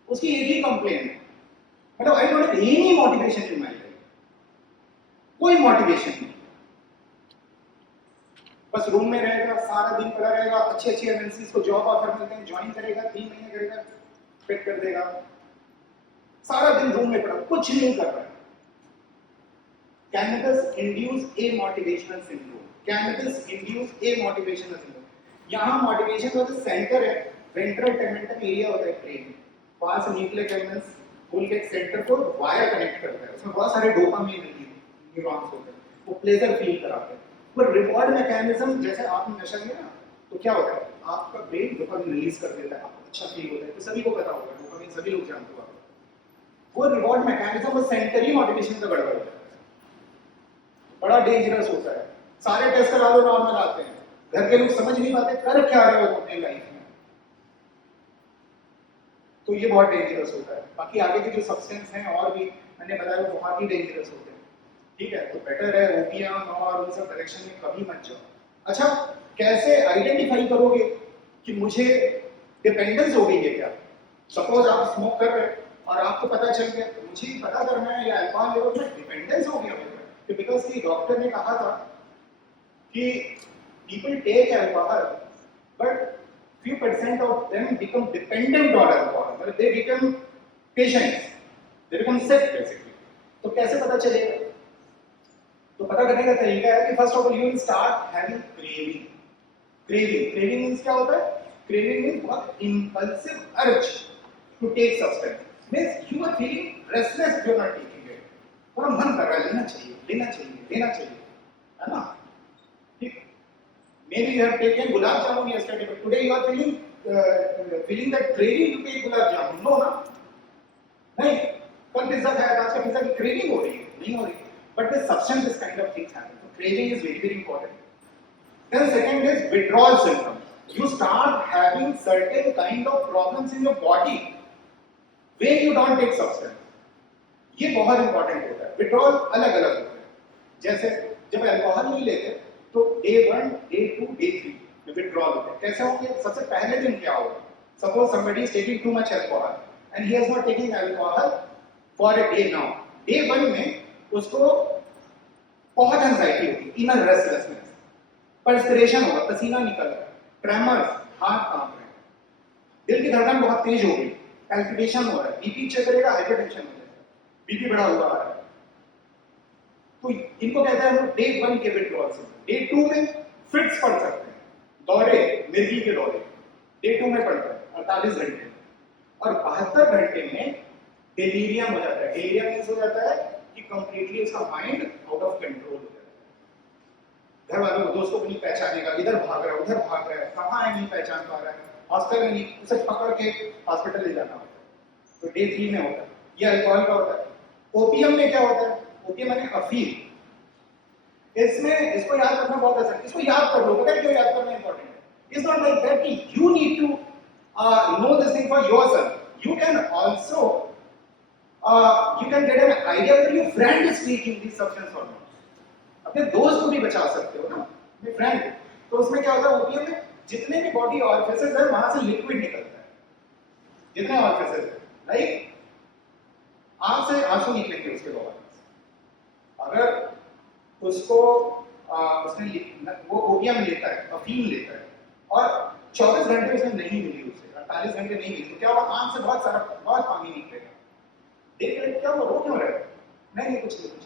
उसकी एक ही कंप्लेन है, मतलब I don't have any motivation in my life, कोई मोटिवेशन नहीं। बस रूम में रहेगा, सारा दिन पड़ा रहेगा, अच्छे अच्छे एमएनसीज को जॉब ऑफर मिलते हैं, ज्वाइन करेगा, 3 महीने करेगा, फिट कर देगा, सारा दिन रूम में पड़ा, कुछ नहीं कर रहा है। कैनबिस इंड्यूस ए मोटिवेशनल सिंड्रोम, कैनबिस इंड्यूस ए मोटिवेशनल सिंड्रोम। यहां मोटिवेशन का जो सेंटर है, वेंट्रल टेमेंटम एरिया होता है ब्रेन, वहां से न्यूक्लियर एक्सिस फुल के सेंटर को वायर कनेक्ट करता है। उसमें बहुत सारे डोपामाइन न्यूरॉन्स होते हैं, वो प्लेजर फील कराते हैं। वो रिवॉर्ड मैकेनिज्म, जैसे आपने नशा लिया ना, तो क्या होता है, आपका ब्रेन डोपामाइन रिलीज कर देता है, आपको अच्छा फील होता है। तो सभी को पता होगा, डोपामाइन सभी लोग जानते हो। वो रिवॉर्ड मैकेनिज्म, वो सेंटर ही मोटिवेशन का गड़बड़ होता है, बड़ा डेंजरस होता है। सारे टेस्ट करा लो, नॉर्मल आते हैं, घर के लोग समझ नहीं पाते कर क्या रहे हो अपनी लाइफ में। तो ये बहुत डेंजरस होता है। बाकी आगे के जो सब्सटेंस हैं और भी मैंने बताया, वो बहुत ही डेंजरस होते हैं। ठीक है, तो बेटर है ओपियम और उन सब डायरेक्शन में कभी मत जाओ। अच्छा, कैसे आइडेंटिफाई करोगे कि मुझे डिपेंडेंस हो गई है क्या? सपोज आप स्मोक कर रहे हैं और आपको पता चल गया, तो मुझे पता करना है या अल्कोहल लेवल में डिपेंडेंस हो गया मुझे, बिकॉज की डॉक्टर ने कहा था कि people take alcohol but few percent of them become dependent on alcohol, मतलब they become patients, they become sick basically. तो कैसे पता चलेगा? तो पता करने का तरीका है कि first of all you will start having craving. Craving means क्या होता है? क्रेविंग मींस बहुत impulsive urge to take substance. Means you are feeling restless, you are not taking it. थोड़ा मन कर रहा है लेना चाहिए, लेना चाहिए, लेना चाहिए, है ना? ठीक. Maybe you have taken gulab jamun yesterday, but today you are feeling that craving to take gulab jamun. No, ना? नहीं. कल पिज्जा खाया था, आज का पिज्जा की क्रेविंग हो रही है? नहीं हो रही. But the substance, this kind of things happen. So craving is very, very important. Then second is withdrawal symptoms. You start having certain kind of problems in your body when you don't take substance. ये बहुत important होता है. Withdrawal अलग अलग होता है. जैसे जब अल्कोहल नहीं लेते तो डे 1, डे 2, डे 3 में विड्रॉल होता है. कैसे होंगे? सबसे पहले दिन क्या होगा? Suppose somebody is taking too much alcohol and he is not taking alcohol for a day now. Day 1 में उसको बहुत एंजाइटी होगी, इनर रेस्टलेसनेस, पर्सपिरेशन होगा, पसीना निकल रहा है, ट्रेमर्स, हाथ कांप रहे हैं, दिल की धड़कन बहुत तेज हो गई, पैल्पिटेशन हो रहा है, बीपी चेक करेगा, हाइपरटेंशन हो जाएगा, बीपी बढ़ा हुआ आ रहा है. तो इनको कहते हैं हम डे 1 के विड्रॉल से. डे 2 में फिट्स पड़ सकते हैं, दौरे, मिर्गी के दौरे डे 2 में पड़ता है 48 घंटे में. और 72 घंटे में डेलीरियम हो जाता है. डेलीरियम मींस हो जाता है कि कंप्लीटली उसका माइंड आउट ऑफ कंट्रोल हो जाता है. घर वालों को, दोस्तों को नहीं पहचानेगा, इधर भाग रहा है, उधर भाग रहा है, कहाँ है नहीं पहचान पा रहा है, हॉस्पिटल में नहीं, उसे पकड़ के हॉस्पिटल ले जाना होता है. तो डे 3 में होता है. ये अल्कोहल का होता है. ओपियम में क्या होता है? ओपियम यानी अफीम. इसमें इसको याद रखना बहुत आसान है. इसको याद कर लो. पता है क्यों याद करना इंपॉर्टेंट है? इट्स नॉट लाइक दैट कि you need to know this thing for yourself. You can also you can get an idea whether your friend is taking this substance or not. अपने दोस्त को भी बचा सकते हो ना, अपने फ्रेंड. तो उसमें क्या होता है? ओपियम में जितने भी बॉडी ऑरिफिसेस है वहां से लिक्विड निकलता है. जितने ऑरिफिसेस है, लाइक आंख से आंसू निकलेंगे उसके बाद. अगर उसको उसने वो ओपियम लेता है, अफीम लेता है, और 24 घंटे उसने नहीं मिली, उसे 48 घंटे नहीं मिली, तो क्या होगा? आंख से बहुत पानी निकलेगा. देख रहे क्या हुआ? रो क्यों रहे? नहीं कुछ नहीं, कुछ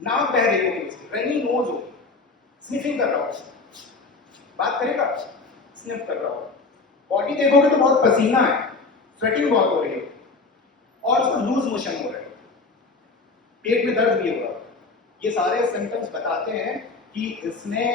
नाक बह रही होगी, उसकी रनी नोज होगी, स्निफिंग कर रहा होगा, बात करेगा, स्निफ कर रहा होगा. बॉडी देखोगे तो बहुत पसीना है, स्वेटिंग बहुत हो रही है, और उसको लूज मोशन हो रहा है, पेट में दर्द भी हो रहा है. ये सारे सिम्टम्स बताते हैं कि इसने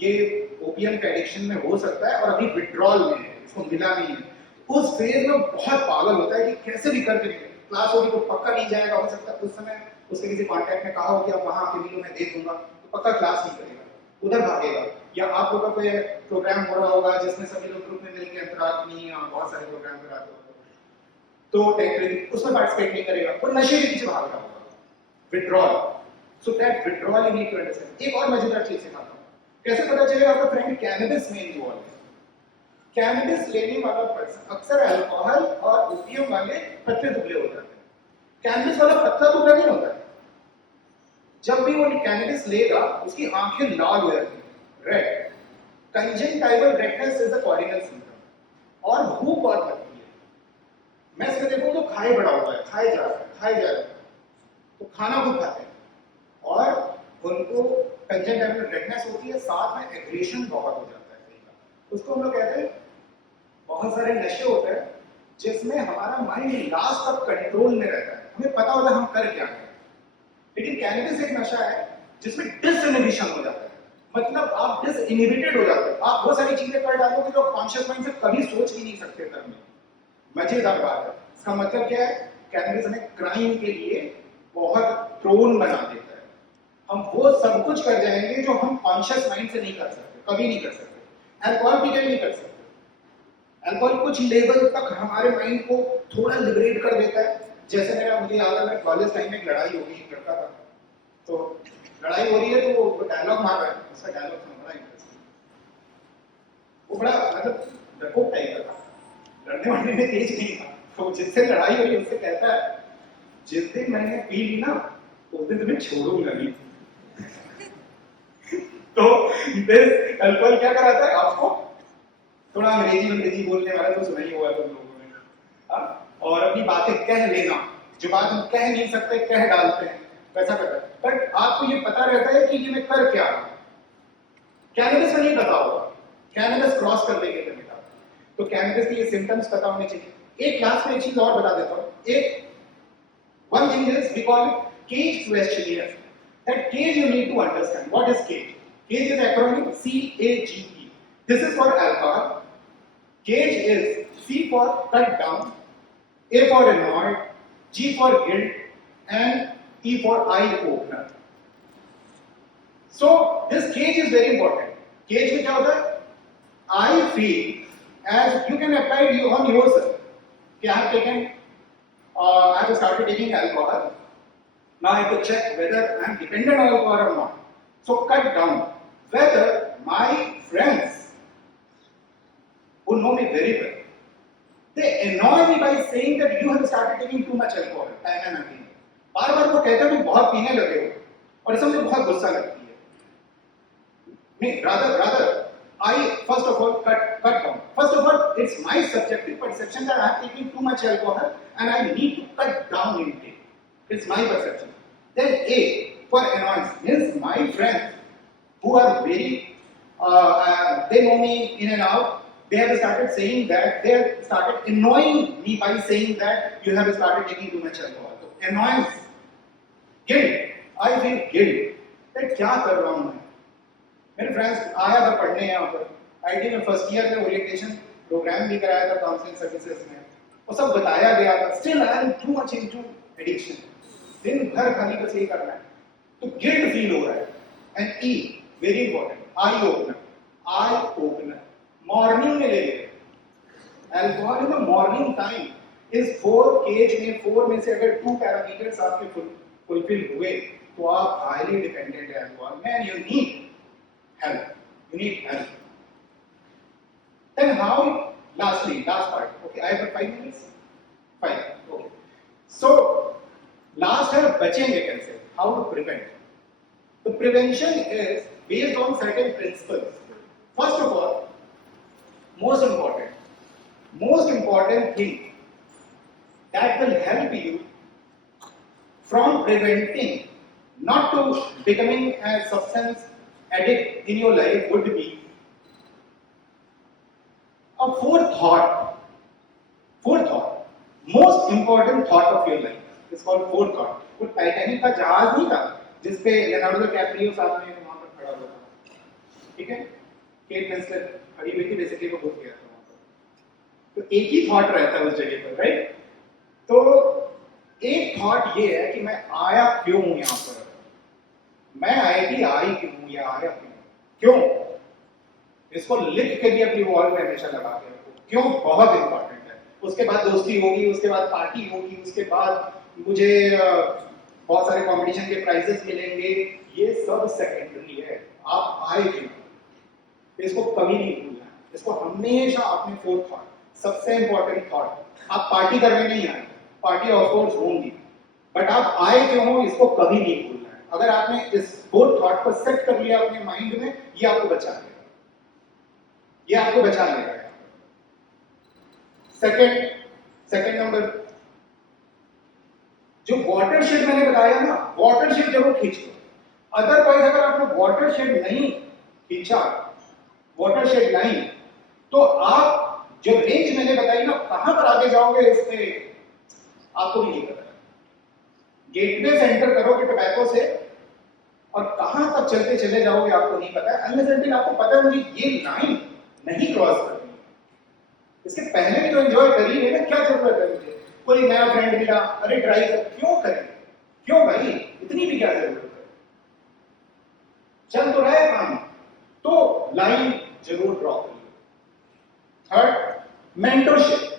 ये ओपियम के एडिक्शन में हो सकता है और अभी विड्रॉल में है, इसको मिला नहीं है. उस फेज में बहुत पागल होता है कि कैसे भी करके निकले. क्लास होगी तो पक्का नहीं जाएगा, हो सकता है उस समय उसके किसी कांटेक्ट में कहा हो कि आप वहां आके मिलो, मैं दे दूंगा, तो पक्का क्लास नहीं करेगा, उधर भागेगा. या आप लोगों का कोई प्रोग्राम हो रहा होगा जिसमें सभी लोग ग्रुप में मिलकर अंतराग्नि या बहुत सारे प्रोग्राम कराते हो, तो टेक्निक उसमें पार्टिसिपेट नहीं करेगा, वो नशे के पीछे भाग रहा होगा. Withdrawal. So that withdrawal you need to understand. एक और मजेदार चीज सिखाता हूं. कैसे पता चलेगा आपका फ्रेंड कैनबिस में इन्वॉल्व है? कैनबिस लेने वाला पर्सन अक्सर अल्कोहल और ओपियम वाले पतले दुबले हो जाते हैं. कैनबिस वाला पतला दुबला नहीं होता है. जब भी वो कैनबिस लेगा उसकी आंखें लाल हो जाती हैं, red. Conjunctival redness is a cardinal symptom. और भूख बहुत लगती है. मैं इसमें देखूं तो खाए बड़ा होता है, खाए जा रहा है, तो खाना खूब खाते हैं और उनको कंजंक्टिवल रेडनेस होती है, साथ में एग्रेशन बहुत हो जाता है. उसको हम लोग कहते हैं बहुत सारे नशे होते हैं जिसमें हमारा माइंड लास्ट तक कंट्रोल में रहता है, हमें पता होता है हम कर क्या हैं. लेकिन कैनबिस एक नशा है जिसमें डिसइनहिबिशन हो जाता है. मतलब आप डिसइनहिबिटेड हो जाते हैं, आप बहुत सारी चीजें कर डालोगे जो कॉन्शियस माइंड से कभी सोच भी नहीं सकते करने. मजेदार बात है. इसका मतलब क्या है? कैनबिस हमें क्राइम के लिए बहुत प्रोन बना देता है. हम वो सब कुछ कर जाएंगे जो हम कॉन्शियस माइंड से नहीं कर सकते, कभी नहीं कर सकते. अल्कोहल पी के नहीं कर सकते. अल्कोहल कुछ लेवल तक हमारे माइंड को थोड़ा लिबरेट कर देता है. जैसे मुझे याद है, मेरे कॉलेज टाइम में एक लड़ाई हो गई, एक लड़का था, तो लड़ाई हो रही है तो वो डायलॉग मार रहा है. उसका डायलॉग था बड़ा इंटरेस्टिंग. वो बड़ा मतलब डरपोक टाइप का था, लड़ने वाले में तेज नहीं था. तो जिससे लड़ाई हुई उससे कहता है, जिस दिन मैंने पी ली ना उस दिन तुम्हें छोड़ूंगा नहीं. तो अल्कोहल क्या कराता है आपको? थोड़ा अंग्रेजी बोलने वाला तो सुना ही हुआ तुम लोगों ने, हाँ? और अपनी बातें कह लेना, जो बात हम कह नहीं सकते कह डालते हैं, वैसा करता है। बट आपको ये पता रहता है कि ये मैं कर क्या रहा हूं। कैनवस में नहीं पता होगा, कैनवस क्रॉस करने के लिए बेटा, तो कैनवस के ये सिम्टम्स पता होने चाहिए। एक क्लास में एक चीज और बता देता हूं। एक one thing is we call it cage questionnaire. That cage you need to understand. What is cage? Cage is acronym CAGE. This is for alcohol. Cage is C for cut down, A for annoyed, G for guilt, and E for eye opener. So this cage is very important. Cage में क्या होता है? I feel as you can apply it on yourself. कि I have taken, I have started taking alcohol. Now I have to check whether I am dependent on alcohol or not. So cut down whether my friends who know me very well, they annoy me by saying that you have started taking too much alcohol time and again. बार बार वो कहते हैं तुम बहुत पीने लगे हो, और इससे मुझे बहुत गुस्सा लगती है। नहीं, rather I first of all cut down. First of all, it's my subjective perception that I have taken too much alcohol and I need to cut down intake. It's my perception. Then A for annoyance means my friends who are very, they know me in and out. They have started saying that, they have started annoying me by saying that you have started taking too much alcohol. So, annoyance, guilt. I feel guilt. that क्या कर रहा हूँ मैं? मेरे friends आया था पढ़ने यहाँ पर, आईटी में फर्स्ट ईयर में ओरिएंटेशन प्रोग्राम भी कराया था काउंसलिंग सर्विसेज में, वो सब बताया गया था। Still I am too much into addiction, दिन भर खाली बस यही करना है, तो गिल्ट फील हो रहा है। And E very important, eye opener morning में ले लें। Alcohol in the morning time इस 4 केज में 4 में से अगर 2 पैरामीटर्स आपके फुलफिल हुए तो आप हाईली डिपेंडेंट है अल्कोहल में, and you need help. You need help. Then how? Lastly, last part. Okay, I have 5 minutes. 5. Okay. So last है बचेंगे कैसे? How to prevent? The prevention is based on certain principles. First of all, most important thing that will help you from preventing, not to becoming a substance addict in your life would be a fourth thought, most important thought of your life is called fourth thought. वो Titanic का जहाज नहीं था जिसपे Leonardo Caprio साहब ने वहां पर खड़ा हुआ था, ठीक है, केट विंसलेट खड़ी हुई थी, बेसिकली वो घुस गया था वहां पर। तो एक ही थॉट रहता है उस जगह पर, राइट? तो एक थॉट ये है कि मैं आया क्यों हूं यहां पर, मैं आईटी आई क्यों हूं या आया क्यों? इसको लिख के भी अपनी वॉल में हमेशा लगा के रखो, क्यों बहुत इंपॉर्टेंट है। उसके बाद दोस्ती होगी, उसके बाद पार्टी होगी, उसके बाद मुझे बहुत सारे कंपटीशन के प्राइजेस मिलेंगे, ये सब सेकेंडरी है। आप आए क्यों, इसको कभी नहीं भूलना है, इसको हमेशा अपने फोर्थ थॉट, सबसे इंपॉर्टेंट थॉट। आप पार्टी करने नहीं आए, पार्टी ऑफ कोर्स होंगी, बट आप आए क्यों हो इसको कभी नहीं भूलना है। अगर आपने इस फोर्थ थॉट को सेट कर लिया अपने माइंड में, ये आपको बचा लेगा, ये आपको बचा लेगा। सेकंड नंबर, जो वाटरशेड मैंने बताया ना, वाटरशेड जरूर खींच लो। अदरवाइज अगर आपने वाटरशेड नहीं खींचा, वाटरशेड नहीं, तो आप जो रेंज मैंने बताई ना, कहां पर आगे जाओगे इसमें आपको भी नहीं पता। गेटवे सेंटर करोगे टोबैको से और कहां तक चलते चले जाओगे आपको नहीं पता है, अनलेस अनटिल आपको पता है मुझे ये लाइन नहीं क्रॉस करनी। इसके पहले भी तो एंजॉय कर ही लेना, क्या जरूरत है मुझे, कोई नया फ्रेंड मिला, अरे ट्राई कर, क्यों करें, क्यों भाई, इतनी भी क्या जरूरत है, चल तो रहा है काम, तो लाइन जरूर ड्रॉ करिए। Third, mentorship.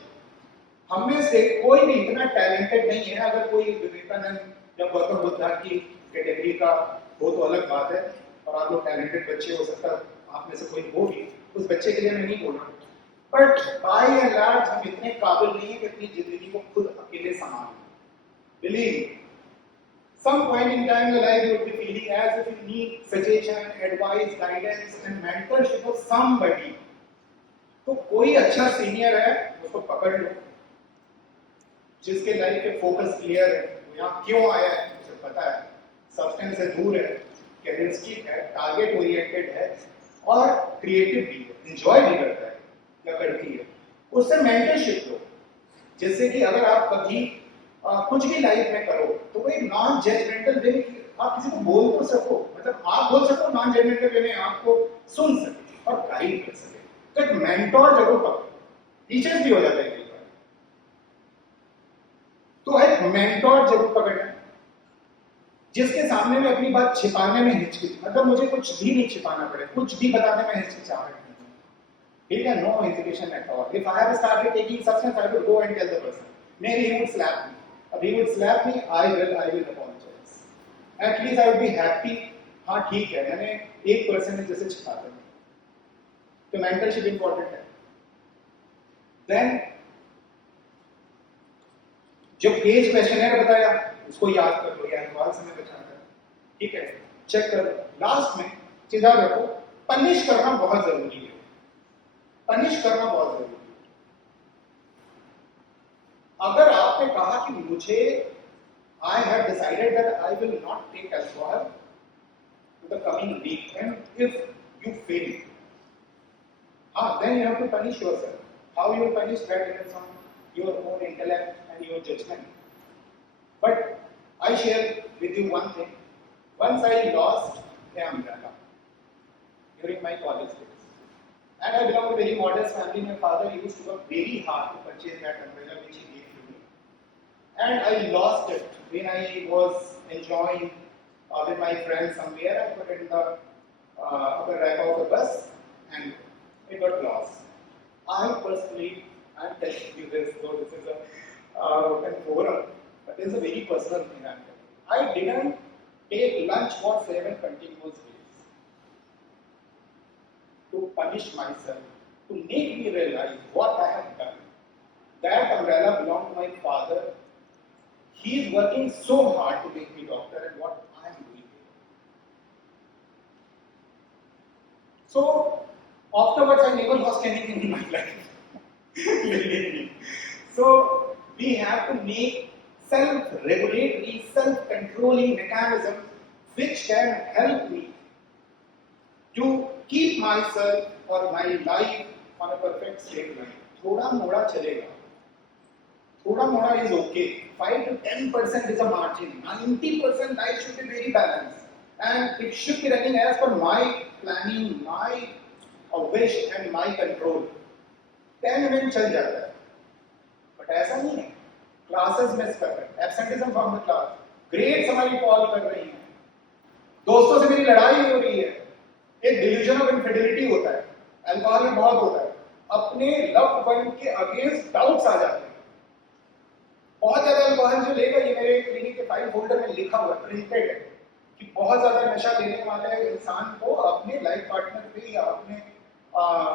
हम में से कोई भी इतना टैलेंटेड नहीं है, अगर कोई विवेकानंद या गौतम बुद्ध की कैटेगरी का हो तो अलग बात है, और आप लोग टैलेंटेड बच्चे हो सकता है आप में से कोई हो भी, उस बच्चे के लिए मैं नहीं बोल रहा, बट बाय एंड लार्ज हम इतने काबिल नहीं है कि अपनी जिंदगी को खुद अकेले संभालें। Believe some point in time in your life you would be feeling as if you need suggestion, advice, guidance and mentorship of somebody. तो कोई अच्छा सीनियर है उसको पकड़ लो, जिसके लाइफ के फोकस क्लियर है, वो यहाँ क्यों आया है उसे पता है, सब्सटेंस से दूर है, कैरियरिस्टिक है, टारगेट ओरिएंटेड है और क्रिएटिव भी है, एंजॉय भी करता है या करती है, उससे मेंटरशिप लो। जैसे कि अगर आप कभी कुछ भी लाइफ में करो तो कोई नॉन जजमेंटल वे, आप किसी को बोल तो सको, मतलब आप बोल सको नॉन जजमेंटल वे में, आपको सुन सके और गाइड कर सके, तो एक मेंटोर जरूर पकड़ो। टीचर्स भी हो जाते हैं कई बार, तो एक मेंटोर जरूर पकड़ना जिसके सामने में अपनी बात छिपाने में हिचकिच, मतलब मुझे कुछ भी नहीं छिपाना पड़े, कुछ भी बताने में हिचकिचाहट नहीं, ठीक है, no hesitation at all. If I have started taking substance I would go and tell the person, maybe he would slap me, अब he would slap me, I will apologize, at least I would be happy, हाँ ठीक है, मैंने 1% जैसे छिपाते हैं, तो mentorship important है। Then जो केज क्वेश्चनर बताया उसको याद कर लो, या सवाल समय बचाता है, ठीक है, चेक कर लो। लास्ट में चीज याद रखो, पनिश करना बहुत जरूरी है, पनिश करना बहुत जरूरी है। अगर आपने कहा कि मुझे I have decided that I will not take alcohol to the coming week, and if you fail, then you have to punish yourself. How you will punish that depends on your own intellect and your judgment. But I share with you one thing. Once I lost an umbrella during my college days, and I belong to a very modest family. My father used to work very hard to purchase that umbrella which he gave to me, and I lost it when I was enjoying with my friends somewhere. I put it in the upper rack of the bus, and it got lost. I personally, I'm telling you this, though this is a forum, but this is a very personal thing I'm telling you. I didn't take lunch for 7 continuous days to punish myself, to make me realize what I have done. That umbrella belonged to my father. He is working so hard to make me doctor, and what I am doing. So afterwards, I never lost anything in my life. So we have to make self-regulatory, self-controlling mechanisms which can help me to keep myself or my life on a perfect straight line. थोड़ा मोड़ा चलेगा, थोड़ा मोड़ा is okay. 5 to 10% is a margin. 90% life should be very balanced, and it should be running as per my planning, my wish and my control. 10 में चल जाता है, but ऐसा नहीं है। क्लासेस मिस कर रहे हैं, absenteeism from the class, grades हमारी फॉल कर रही हैं, दोस्तों से मेरी लड़ाई हो रही है, एक डिल्यूजन ऑफ इनफिडिलिटी होता है, अल्कोहल में बहुत होता है, अपने लव्ड वन के अगेंस्ट डाउट्स आ जाते हैं। बहुत ज्यादा अल्कोहल जो लेगा, ये मेरे क्लिनिक के फाइल फोल्डर में लिखा हुआ प्रिंटेड है कि बहुत ज्यादा नशा लेने वाले इंसान को अपने लाइफ पार्टनर पे या अपने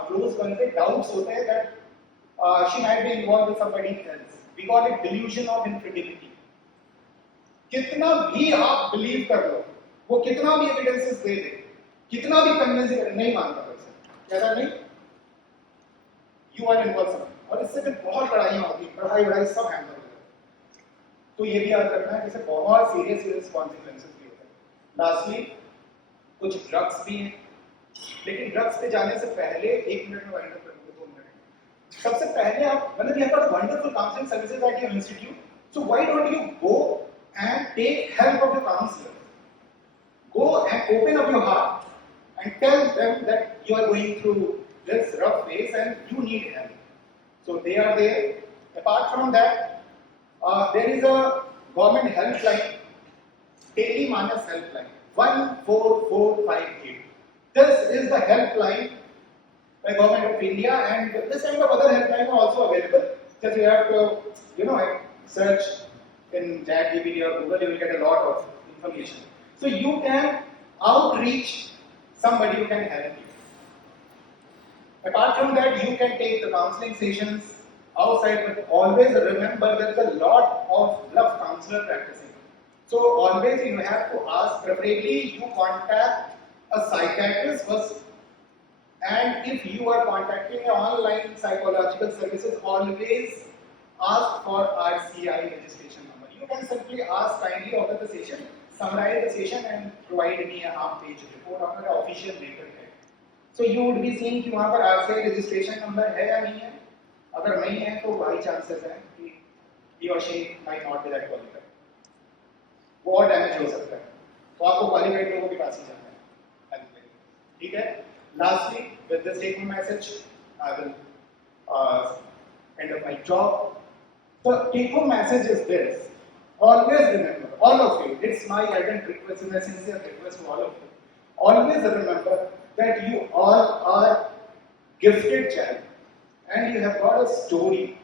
क्लोज वन पे डाउट्स होते हैं that she might be involved with somebody else. We call it delusion of infidelity. कितना भी आप बिलीव कर लो, वो कितना भी एविडेंसेस दे दे, कितना भी कन्विंसिंग नहीं मानता वैसे, कहता नहीं यू आर इन्वॉल्व, और इससे फिर बहुत लड़ाइयां होती हैं, पढ़ाई सब हैंडल होता है। तो ये भी याद रखना है, जैसे बहुत सीरियस कॉन्सिक्वेंसेस भी होते हैं। लास्टली कुछ ड्रग्स भी हैं, लेकिन ड्रग्स पे जाने से पहले 1 मिनट में वाइंड अप करूंगा, 2 मिनट। सबसे पहले आप, मतलब you have wonderful counselling services at your institute, so why don't you go and take help of your counselor? Go and open up your heart and tell them that you are going through this rough phase and you need help. So they are there. Apart from that, there is a government helpline, Teli Manas helpline, 14458. This is the helpline by Government of India, and this kind of other helpline are also available. Just you have to, search in ChatGPT or Google, you will get a lot of information. So you can outreach somebody who can help you. Apart from that, you can take the counseling sessions outside, but always remember there is a lot of love counselor practicing. So always you have to ask, preferably you contact a psychiatrist first, And if you are contacting an online psychological services, always ask for RCI registration number. You can simply ask kindly after the session, summarize the session and provide me a half-page report on the official letterhead. So you would be seeing कि वहाँ पर RCI registration number है या नहीं है. अगर नहीं है तो high chances है कि he or she might not be that qualified. वो और डैमेज हो सकता है. तो आपको क्वालिफाइड लोगों के पास ही जाना है. ठीक है. Lastly, with this take home message, I will end up my job. The take home message is this: always remember, all of you. It's my ardent request and a sincere request to all of you. Always remember that you all are gifted child, and you have got a story.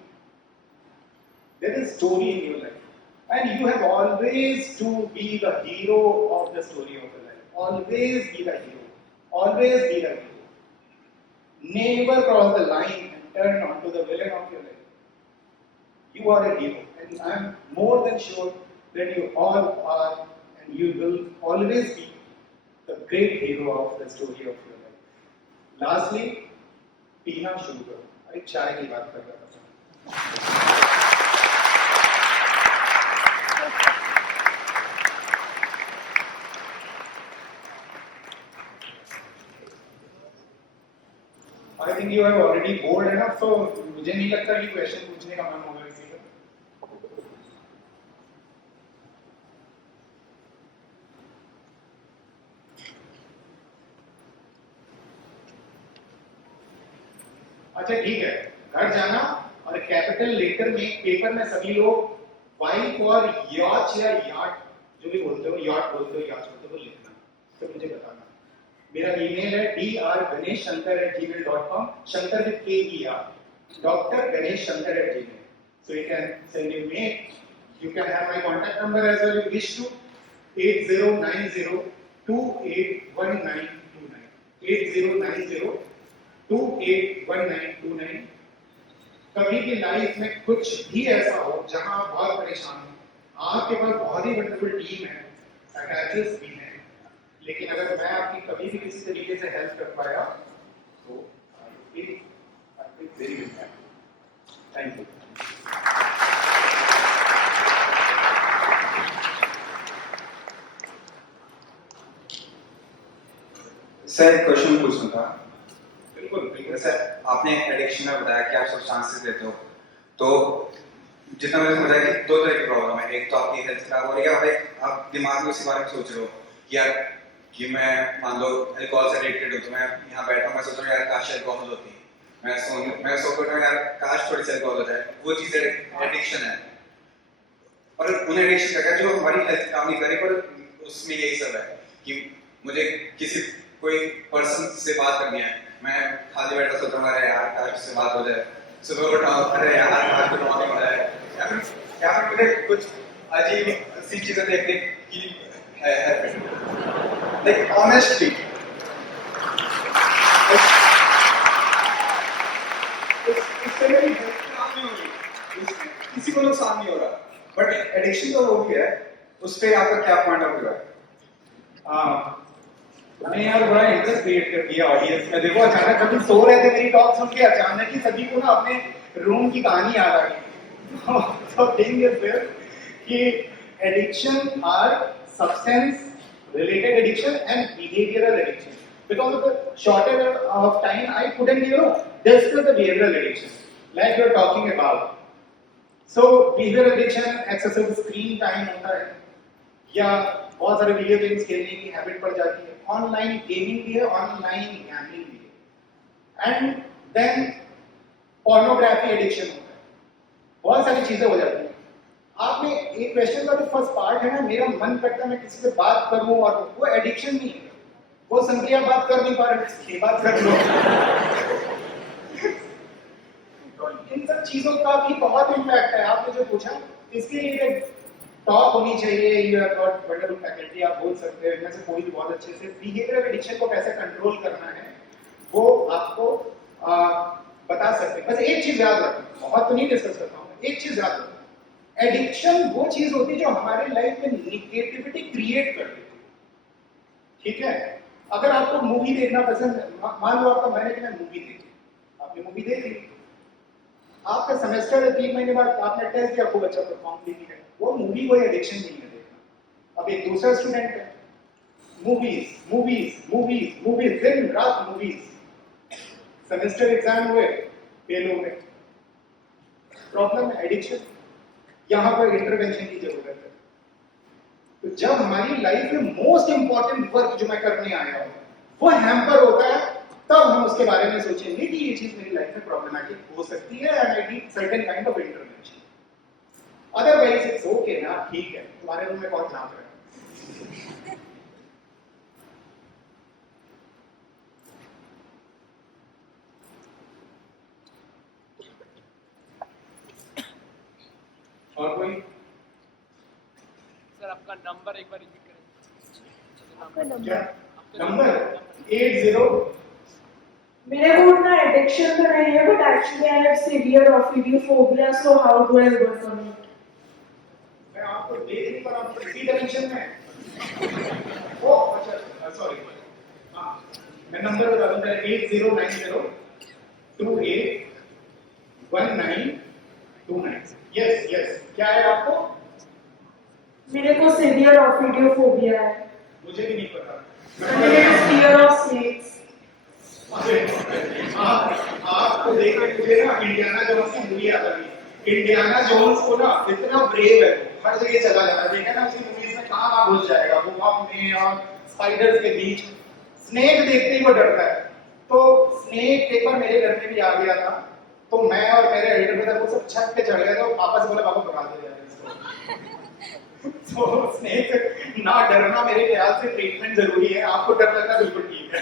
There is story in your life. And you have always to be the hero of the story of your life. Always be the hero. Always be the hero. Never cross the line and turn onto the villain of your life. You are a hero. And I am more than sure that you all are and you will always be the great hero of the story of your life. Lastly, पीना शुरू करो. अरे चाय की बात कर रहा था. I think you have already bored enough, so मुझे नहीं लगता कि क्वेश्चन पूछने का मन होगा किसी का. अच्छा ठीक है. घर जाना और कैपिटल लेटर में पेपर में सभी लोग वाइफ और याच या याट जो भी बोलते हो, याट बोलते हो, याच बोलते हो, लिखना. तो मुझे बताना. मेरा ईमेल है drganeshankar@gmail.com. Shankar with KER. Dr. Ganesh Shankar @gmail. So you can send me mail. You can have my contact number as well if you wish to. 8090281929. 8090281929. कभी भी लाइफ में कुछ भी ऐसा हो जहां आप बहुत परेशान हो, आपके पास बहुत ही वंडरफुल टीम है, साइकियाट्रिस्ट भी है, लेकिन अगर मैं आपकी कभी भी किसी तरीके से हेल्प कर पाया तो very good. Thank you. Sir question पूछना था. बिल्कुल बिल्कुल. सर आपने एडिक्शन में बताया कि आप सब्सटेंसेस लेते हो, तो जितना मैंने समझा कि दो तरह की प्रॉब्लम है. एक तो आपकी हेल्थ खराब हो रही है और एक आप दिमाग में उसी बारे में सोच रहे हो कि यार कि मैं मान लो अल्कोहल से एडिक्टेड हूँ, तो मैं यहाँ बैठा हूँ, मैं सोच रहा हूँ यार काश अल्कोहल होती, मैं सोच रहा हूँ यार काश थोड़ी सी अल्कोहल हो जाए. वो चीज़ एडिक्शन है. और उन्हें एडिक्शन का जो हमारी हेल्थ काम नहीं करे, पर उसमें यही सब है कि मुझे किसी कोई पर्सन से बात करनी है, मैं खाली बैठा सोच रहा हूँ अरे यार काश उससे बात हो जाए. सुबह उठा अरे यार काश गुड मॉर्निंग हो जाए, या फिर मुझे कुछ अजीब सी चीज़ें देखने की है. Like honestly, इससे मेरी हेल्थ खराब नहीं हो रही, किसी को नुकसान नहीं हो रहा, बट एडिक्शन तो हो गया है. उस पे आपका क्या पॉइंट ऑफ व्यू है? मैंने यार बड़ा इंटरेस्ट क्रिएट कर दिया ऑडियंस में. देखो अचानक कभी सो रहे थे मेरी टॉक सुन के, अचानक ही सभी को ना अपने रूम की कहानी याद आ गई. तो थिंग इज देयर कि addiction or substance related addiction and behavioral addiction. Because of the shortage of time, I couldn't, discuss the behavioral addiction like you're talking about. So behavioral addiction, excessive screen time होता है, या बहुत सारे video games खेलने की habit पड़ जाती है, ऑनलाइन गेमिंग भी है, ऑनलाइन गैम्बलिंग भी है, एंड देन पोर्नोग्राफी एडिक्शन होता है. बहुत सारी चीजें हो जाती हैं. आपने एक क्वेश्चन का जो फर्स्ट पार्ट है ना, मेरा मन करता है मैं किसी से बात करूं, और वो एडिक्शन नहीं है, वो सिंपली आप बात कर नहीं पा रहे, ये बात कर लो. तो इन सब चीजों का भी बहुत इम्पैक्ट है. आपने जो पूछा इसके लिए टॉक होनी चाहिए. You have got wonderful faculty, आप बोल सकते हो, इनमें से कोई भी बहुत अच्छे से बिहेवियरल एडिक्शन को कैसे कंट्रोल करना है वो आपको बता सकते हैं. बस एक चीज याद रखना, बहुत तो नहीं डिस्कस करता हूँ, एक चीज याद रखना, एडिक्शन वो चीज होती है जो हमारे लाइफ में निगेटिविटी क्रिएट कर देती है. ठीक है, अगर आपको मूवी देखना पसंद है, मान लो आपका मन है कि मैं मूवी देखी, आपने मूवी देख ली, आपका सेमेस्टर है 3 महीने बाद आपने टेस्ट दिया, खूब अच्छा परफॉर्म भी किया, वो मूवी कोई एडिक्शन नहीं है देखना। अब एक दूसरा स्टूडेंट है, मूवीज मूवीज मूवीज मूवीज, दिन रात मूवीज, सेमेस्टर एग्जाम हुए, फेल हो गए, प्रॉब्लम है एडिक्शन। यहां पर इंटरवेंशन की जरूरत है। तो जब हमारी लाइफ में मोस्ट इंपॉर्टेंट वर्क जो मैं करने आया हूं वो हैम्पर होता है, तब हम उसके बारे में सोचेंगे कि ये चीज मेरी लाइफ में प्रॉब्लमैटिक हो सकती है and I need certain kind of intervention. Otherwise it's okay ना, ठीक है, तुम्हारे रूम में कौन झांक रहा है। और कोई सर आपका नंबर एक बार रिपीट करें। आपका क्या नंबर? नंबर 80। मेरे को उतना एडिक्शन तो नहीं है, but actually I have severe ophidiophobia, so how do I work on it? मैं आपको देख नहीं पा रहा हूं, इसी टेंशन में। ओ अच्छा सॉरी, हाँ मैं नंबर बता दूं पहले, 8090281929। यस यस, क्या है आपको? मेरे को सीवियर ऑफिडियोफोबिया है। मुझे भी नहीं पता। मेरे को फियर ऑफ स्नेक्स। आपको देख के मुझे ना इंडियाना जोन्स की मूवी याद आ गई। इंडियाना जोन्स को ना इतना ब्रेव है, हर जगह चला जाता है, देखा ना उसकी मूवीज में कहाँ घुस जाएगा वो, वहां में और स्पाइडर्स के बीच। स्नेक देखते ही वो डरता है। तो स्नेक एक बार मेरे घर में भी आ गया था, तो मैं और मेरे एल्डर ब्रदर वो सब छत पे चढ़ गए थे और पापा से बोला पापा भगा दो यार इसको। तो स्नेक ना डरना मेरे ख्याल से ट्रीटमेंट जरूरी है, आपको डर लगना बिल्कुल ठीक है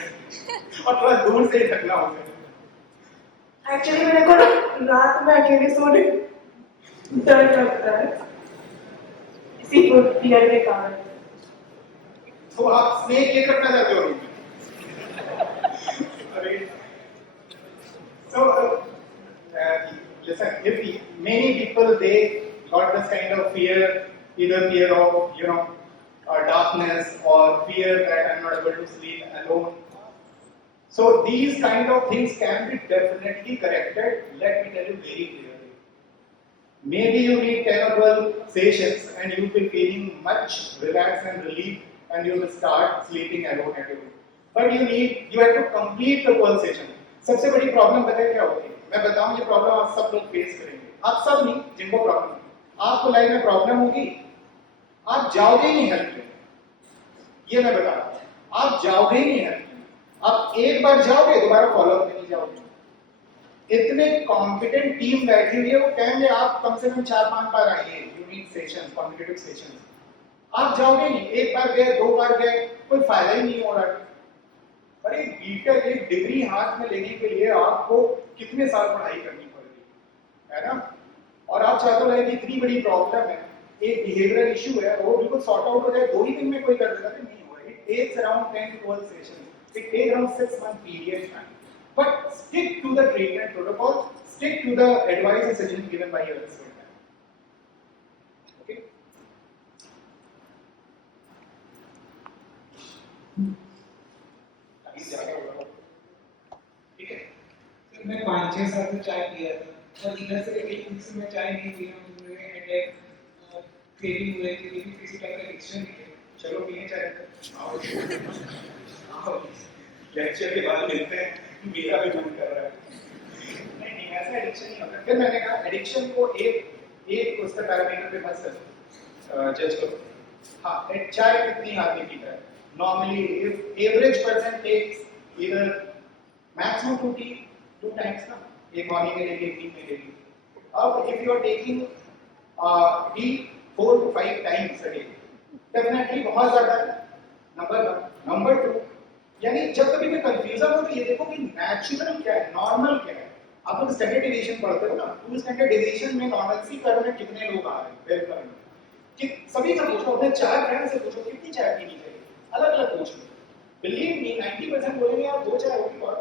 और थोड़ा दूर से ही रखना होगा। एक्चुअली मेरे को रात में अकेले सोने डर लगता है, इसी को फियर के कारण। तो आप स्नेक ये करना चाहते हो? अरे so listen, if many people they got this kind of fear, either fear of darkness or fear that I'm not able to sleep alone. So these kind of things can be definitely corrected. Let me tell you very clearly. Maybe you need 10 or 12 sessions and you will be feeling much relaxed and relieved and you will start sleeping alone at your room. But you have to complete the 12 session. सबसे बड़ी problem पता है क्या होती है? मैं बताऊं, ये प्रॉब्लम आप सब लोग फेस करेंगे। आप सब नहीं, जिनको प्रॉब्लम है, आपको लाइफ में प्रॉब्लम होगी, आप जाओगे ही नहीं हेल्प लेने, ये मैं बता रहा हूं, आप जाओगे ही नहीं हेल्प लेने। आप एक बार जाओगे, दोबारा फॉलोअप में नहीं जाओगे। इतने कॉम्पिटेंट टीम बैठी हुई है, वो कहेंगे आप कम से कम 4-5 बार आइए, यूनिक सेशन, कॉम्पिटिटिव सेशन। आप जाओगे नहीं, एक बार गए, 2 बार गए, कोई फायदा ही नहीं हो रहा है। अरे बीटेक एक डिग्री हाथ में लेने के लिए आपको कितने साल पढ़ाई करनी पड़ेगी, है ना? और आप चाहते हो कि इतनी बड़ी प्रॉब्लम है, एक बिहेवियरल इशू है, वो बिल्कुल सॉर्ट आउट हो जाए 2 ही दिन में कोई कर देता नहीं होगा। It takes around 10 to 12 sessions, it takes around 6 month period time. But stick to the treatment protocol, stick to the advice and suggestions given by your expert. Okay? ठीक है? मैं 5-6 साल से चाय पिया था और इधर से एक दिन से मैं चाय नहीं पी रहा हूँ, मुझे हेडेक क्रेविंग हो रही थी, लेकिन किसी टाइप का एडिक्शन नहीं है। चलो पीने चाय, आओ लेक्चर के बाद मिलते हैं, मेरा भी मन कर रहा है। नहीं ऐसा एडिक्शन नहीं होता। फिर मैंने कहा एडिक्शन को एक उसका पैरामीटर पे मत जज करो। हाँ, चाय कितनी आदमी पीता है? Normally, if average person takes either maximum 2 times ना, एक morning में लेके, एक में लेके। अब if you are taking tea 4 to 5 times a day, definitely बहुत ज़्यादा है। नंबर 2, यानी जब कभी भी कंफ्यूजन हो तो ये देखो कि नेचुरल क्या है, नॉर्मल क्या है। आप लोग स्टैंडर्ड डिविएशन पढ़ते हो ना, तो स्टैंडर्ड डिविएशन में नॉर्मलसी कर्व में कितने लोग आ रहे हैं, वेल कर्व में कि सभी से पूछो, अपने 4 फ्रेंड से पूछो कितनी चाय पीनी चाहिए, अलग-अलग पूछो। बिलीव मी 90% बोलेंगे आप 2 चाय होगी बहुत,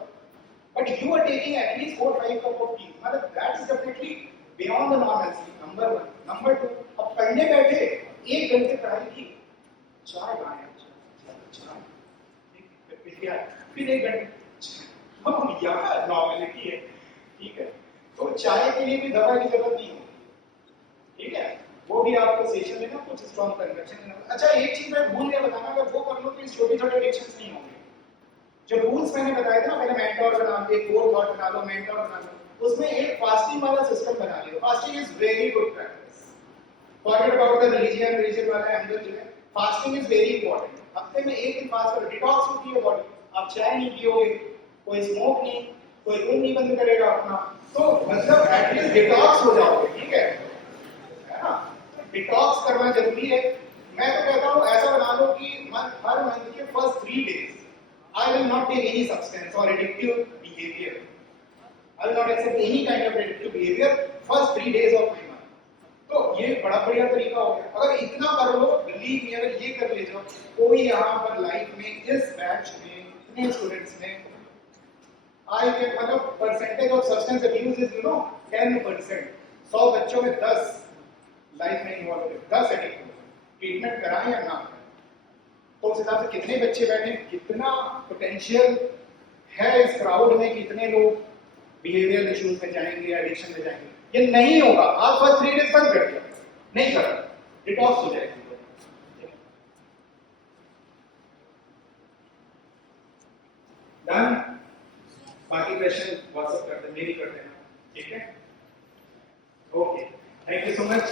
but you are taking at least 4-5 cup of tea, मतलब that is definitely beyond the normalcy. Number 1। Number 2, अब पढ़ने बैठे 1 घंटे पढ़ाई की, 4 गाने, 4 किया, फिर 1 घंटे हम यहाँ नॉर्मेलिटी है, ठीक है। तो चाय के लिए भी दवा की जरूरत नहीं होती, ठीक है। वो भी आपको सेशन में ना कुछ स्ट्रॉन्ग कन्वेक्शन। अच्छा एक चीज मैं भूल गया बताना, अगर वो कर लो तो छोटे छोटे एडिक्शंस नहीं होंगे। जो रूल्स मैंने बताया था ना, पहले मेंटोर बना लो, एक कोर थॉट बना लो, मेंटोर बना लो, उसमें एक फास्टिंग वाला सिस्टम बना लियो। Fasting is very good practice. Forget about the religion वाला एंगल जो है, फास्टिंग इज वेरी इंपॉर्टेंट। हफ्ते में 1 दिन फास्ट करो, डिटॉक्स होती है बॉडी। आप चाय नहीं पियोगे, कोई स्मोक नहीं, कोई रूम नहीं बंद करेगा अपना, तो मतलब एटलीस्ट डिटॉक्स हो जाओगे, ठीक है ना। डिटॉक्स करना जरूरी है। मैं तो कहता हूँ ऐसा बना लो कि हर मंथ के first 3 days I will not take any substance or addictive behavior. I will not accept any kind of addictive behavior first 3 days of my month. तो ये बड़ा बढ़िया तरीका हो गया। अगर इतना कर लो, believe me, अगर ये कर ले जाओ, कोई यहाँ पर लाइफ में इस बैच में इतने स्टूडेंट्स में I can मतलब percentage of substance abuse is 10%। 100 बच्चों में 10 लाइफ में इन्वॉल्व है, 10 एडिक्ट हो। ट्रीटमेंट कराएं या ना कराएं, तो उस हिसाब से कितने बच्चे बैठे, कितना पोटेंशियल है इस क्राउड में, कितने लोग बिहेवियरल इश्यूज में जाएंगे, एडिक्शन में जाएंगे। ये नहीं होगा। आप फर्स्ट 3 डेज बंद कर दिया, नहीं करा, डिटॉक्स हो जाएगी। डन। बाकी क्वेश्चन व्हाट्सएप करते, मेल कर देना, ठीक है। Okay, thank you so much.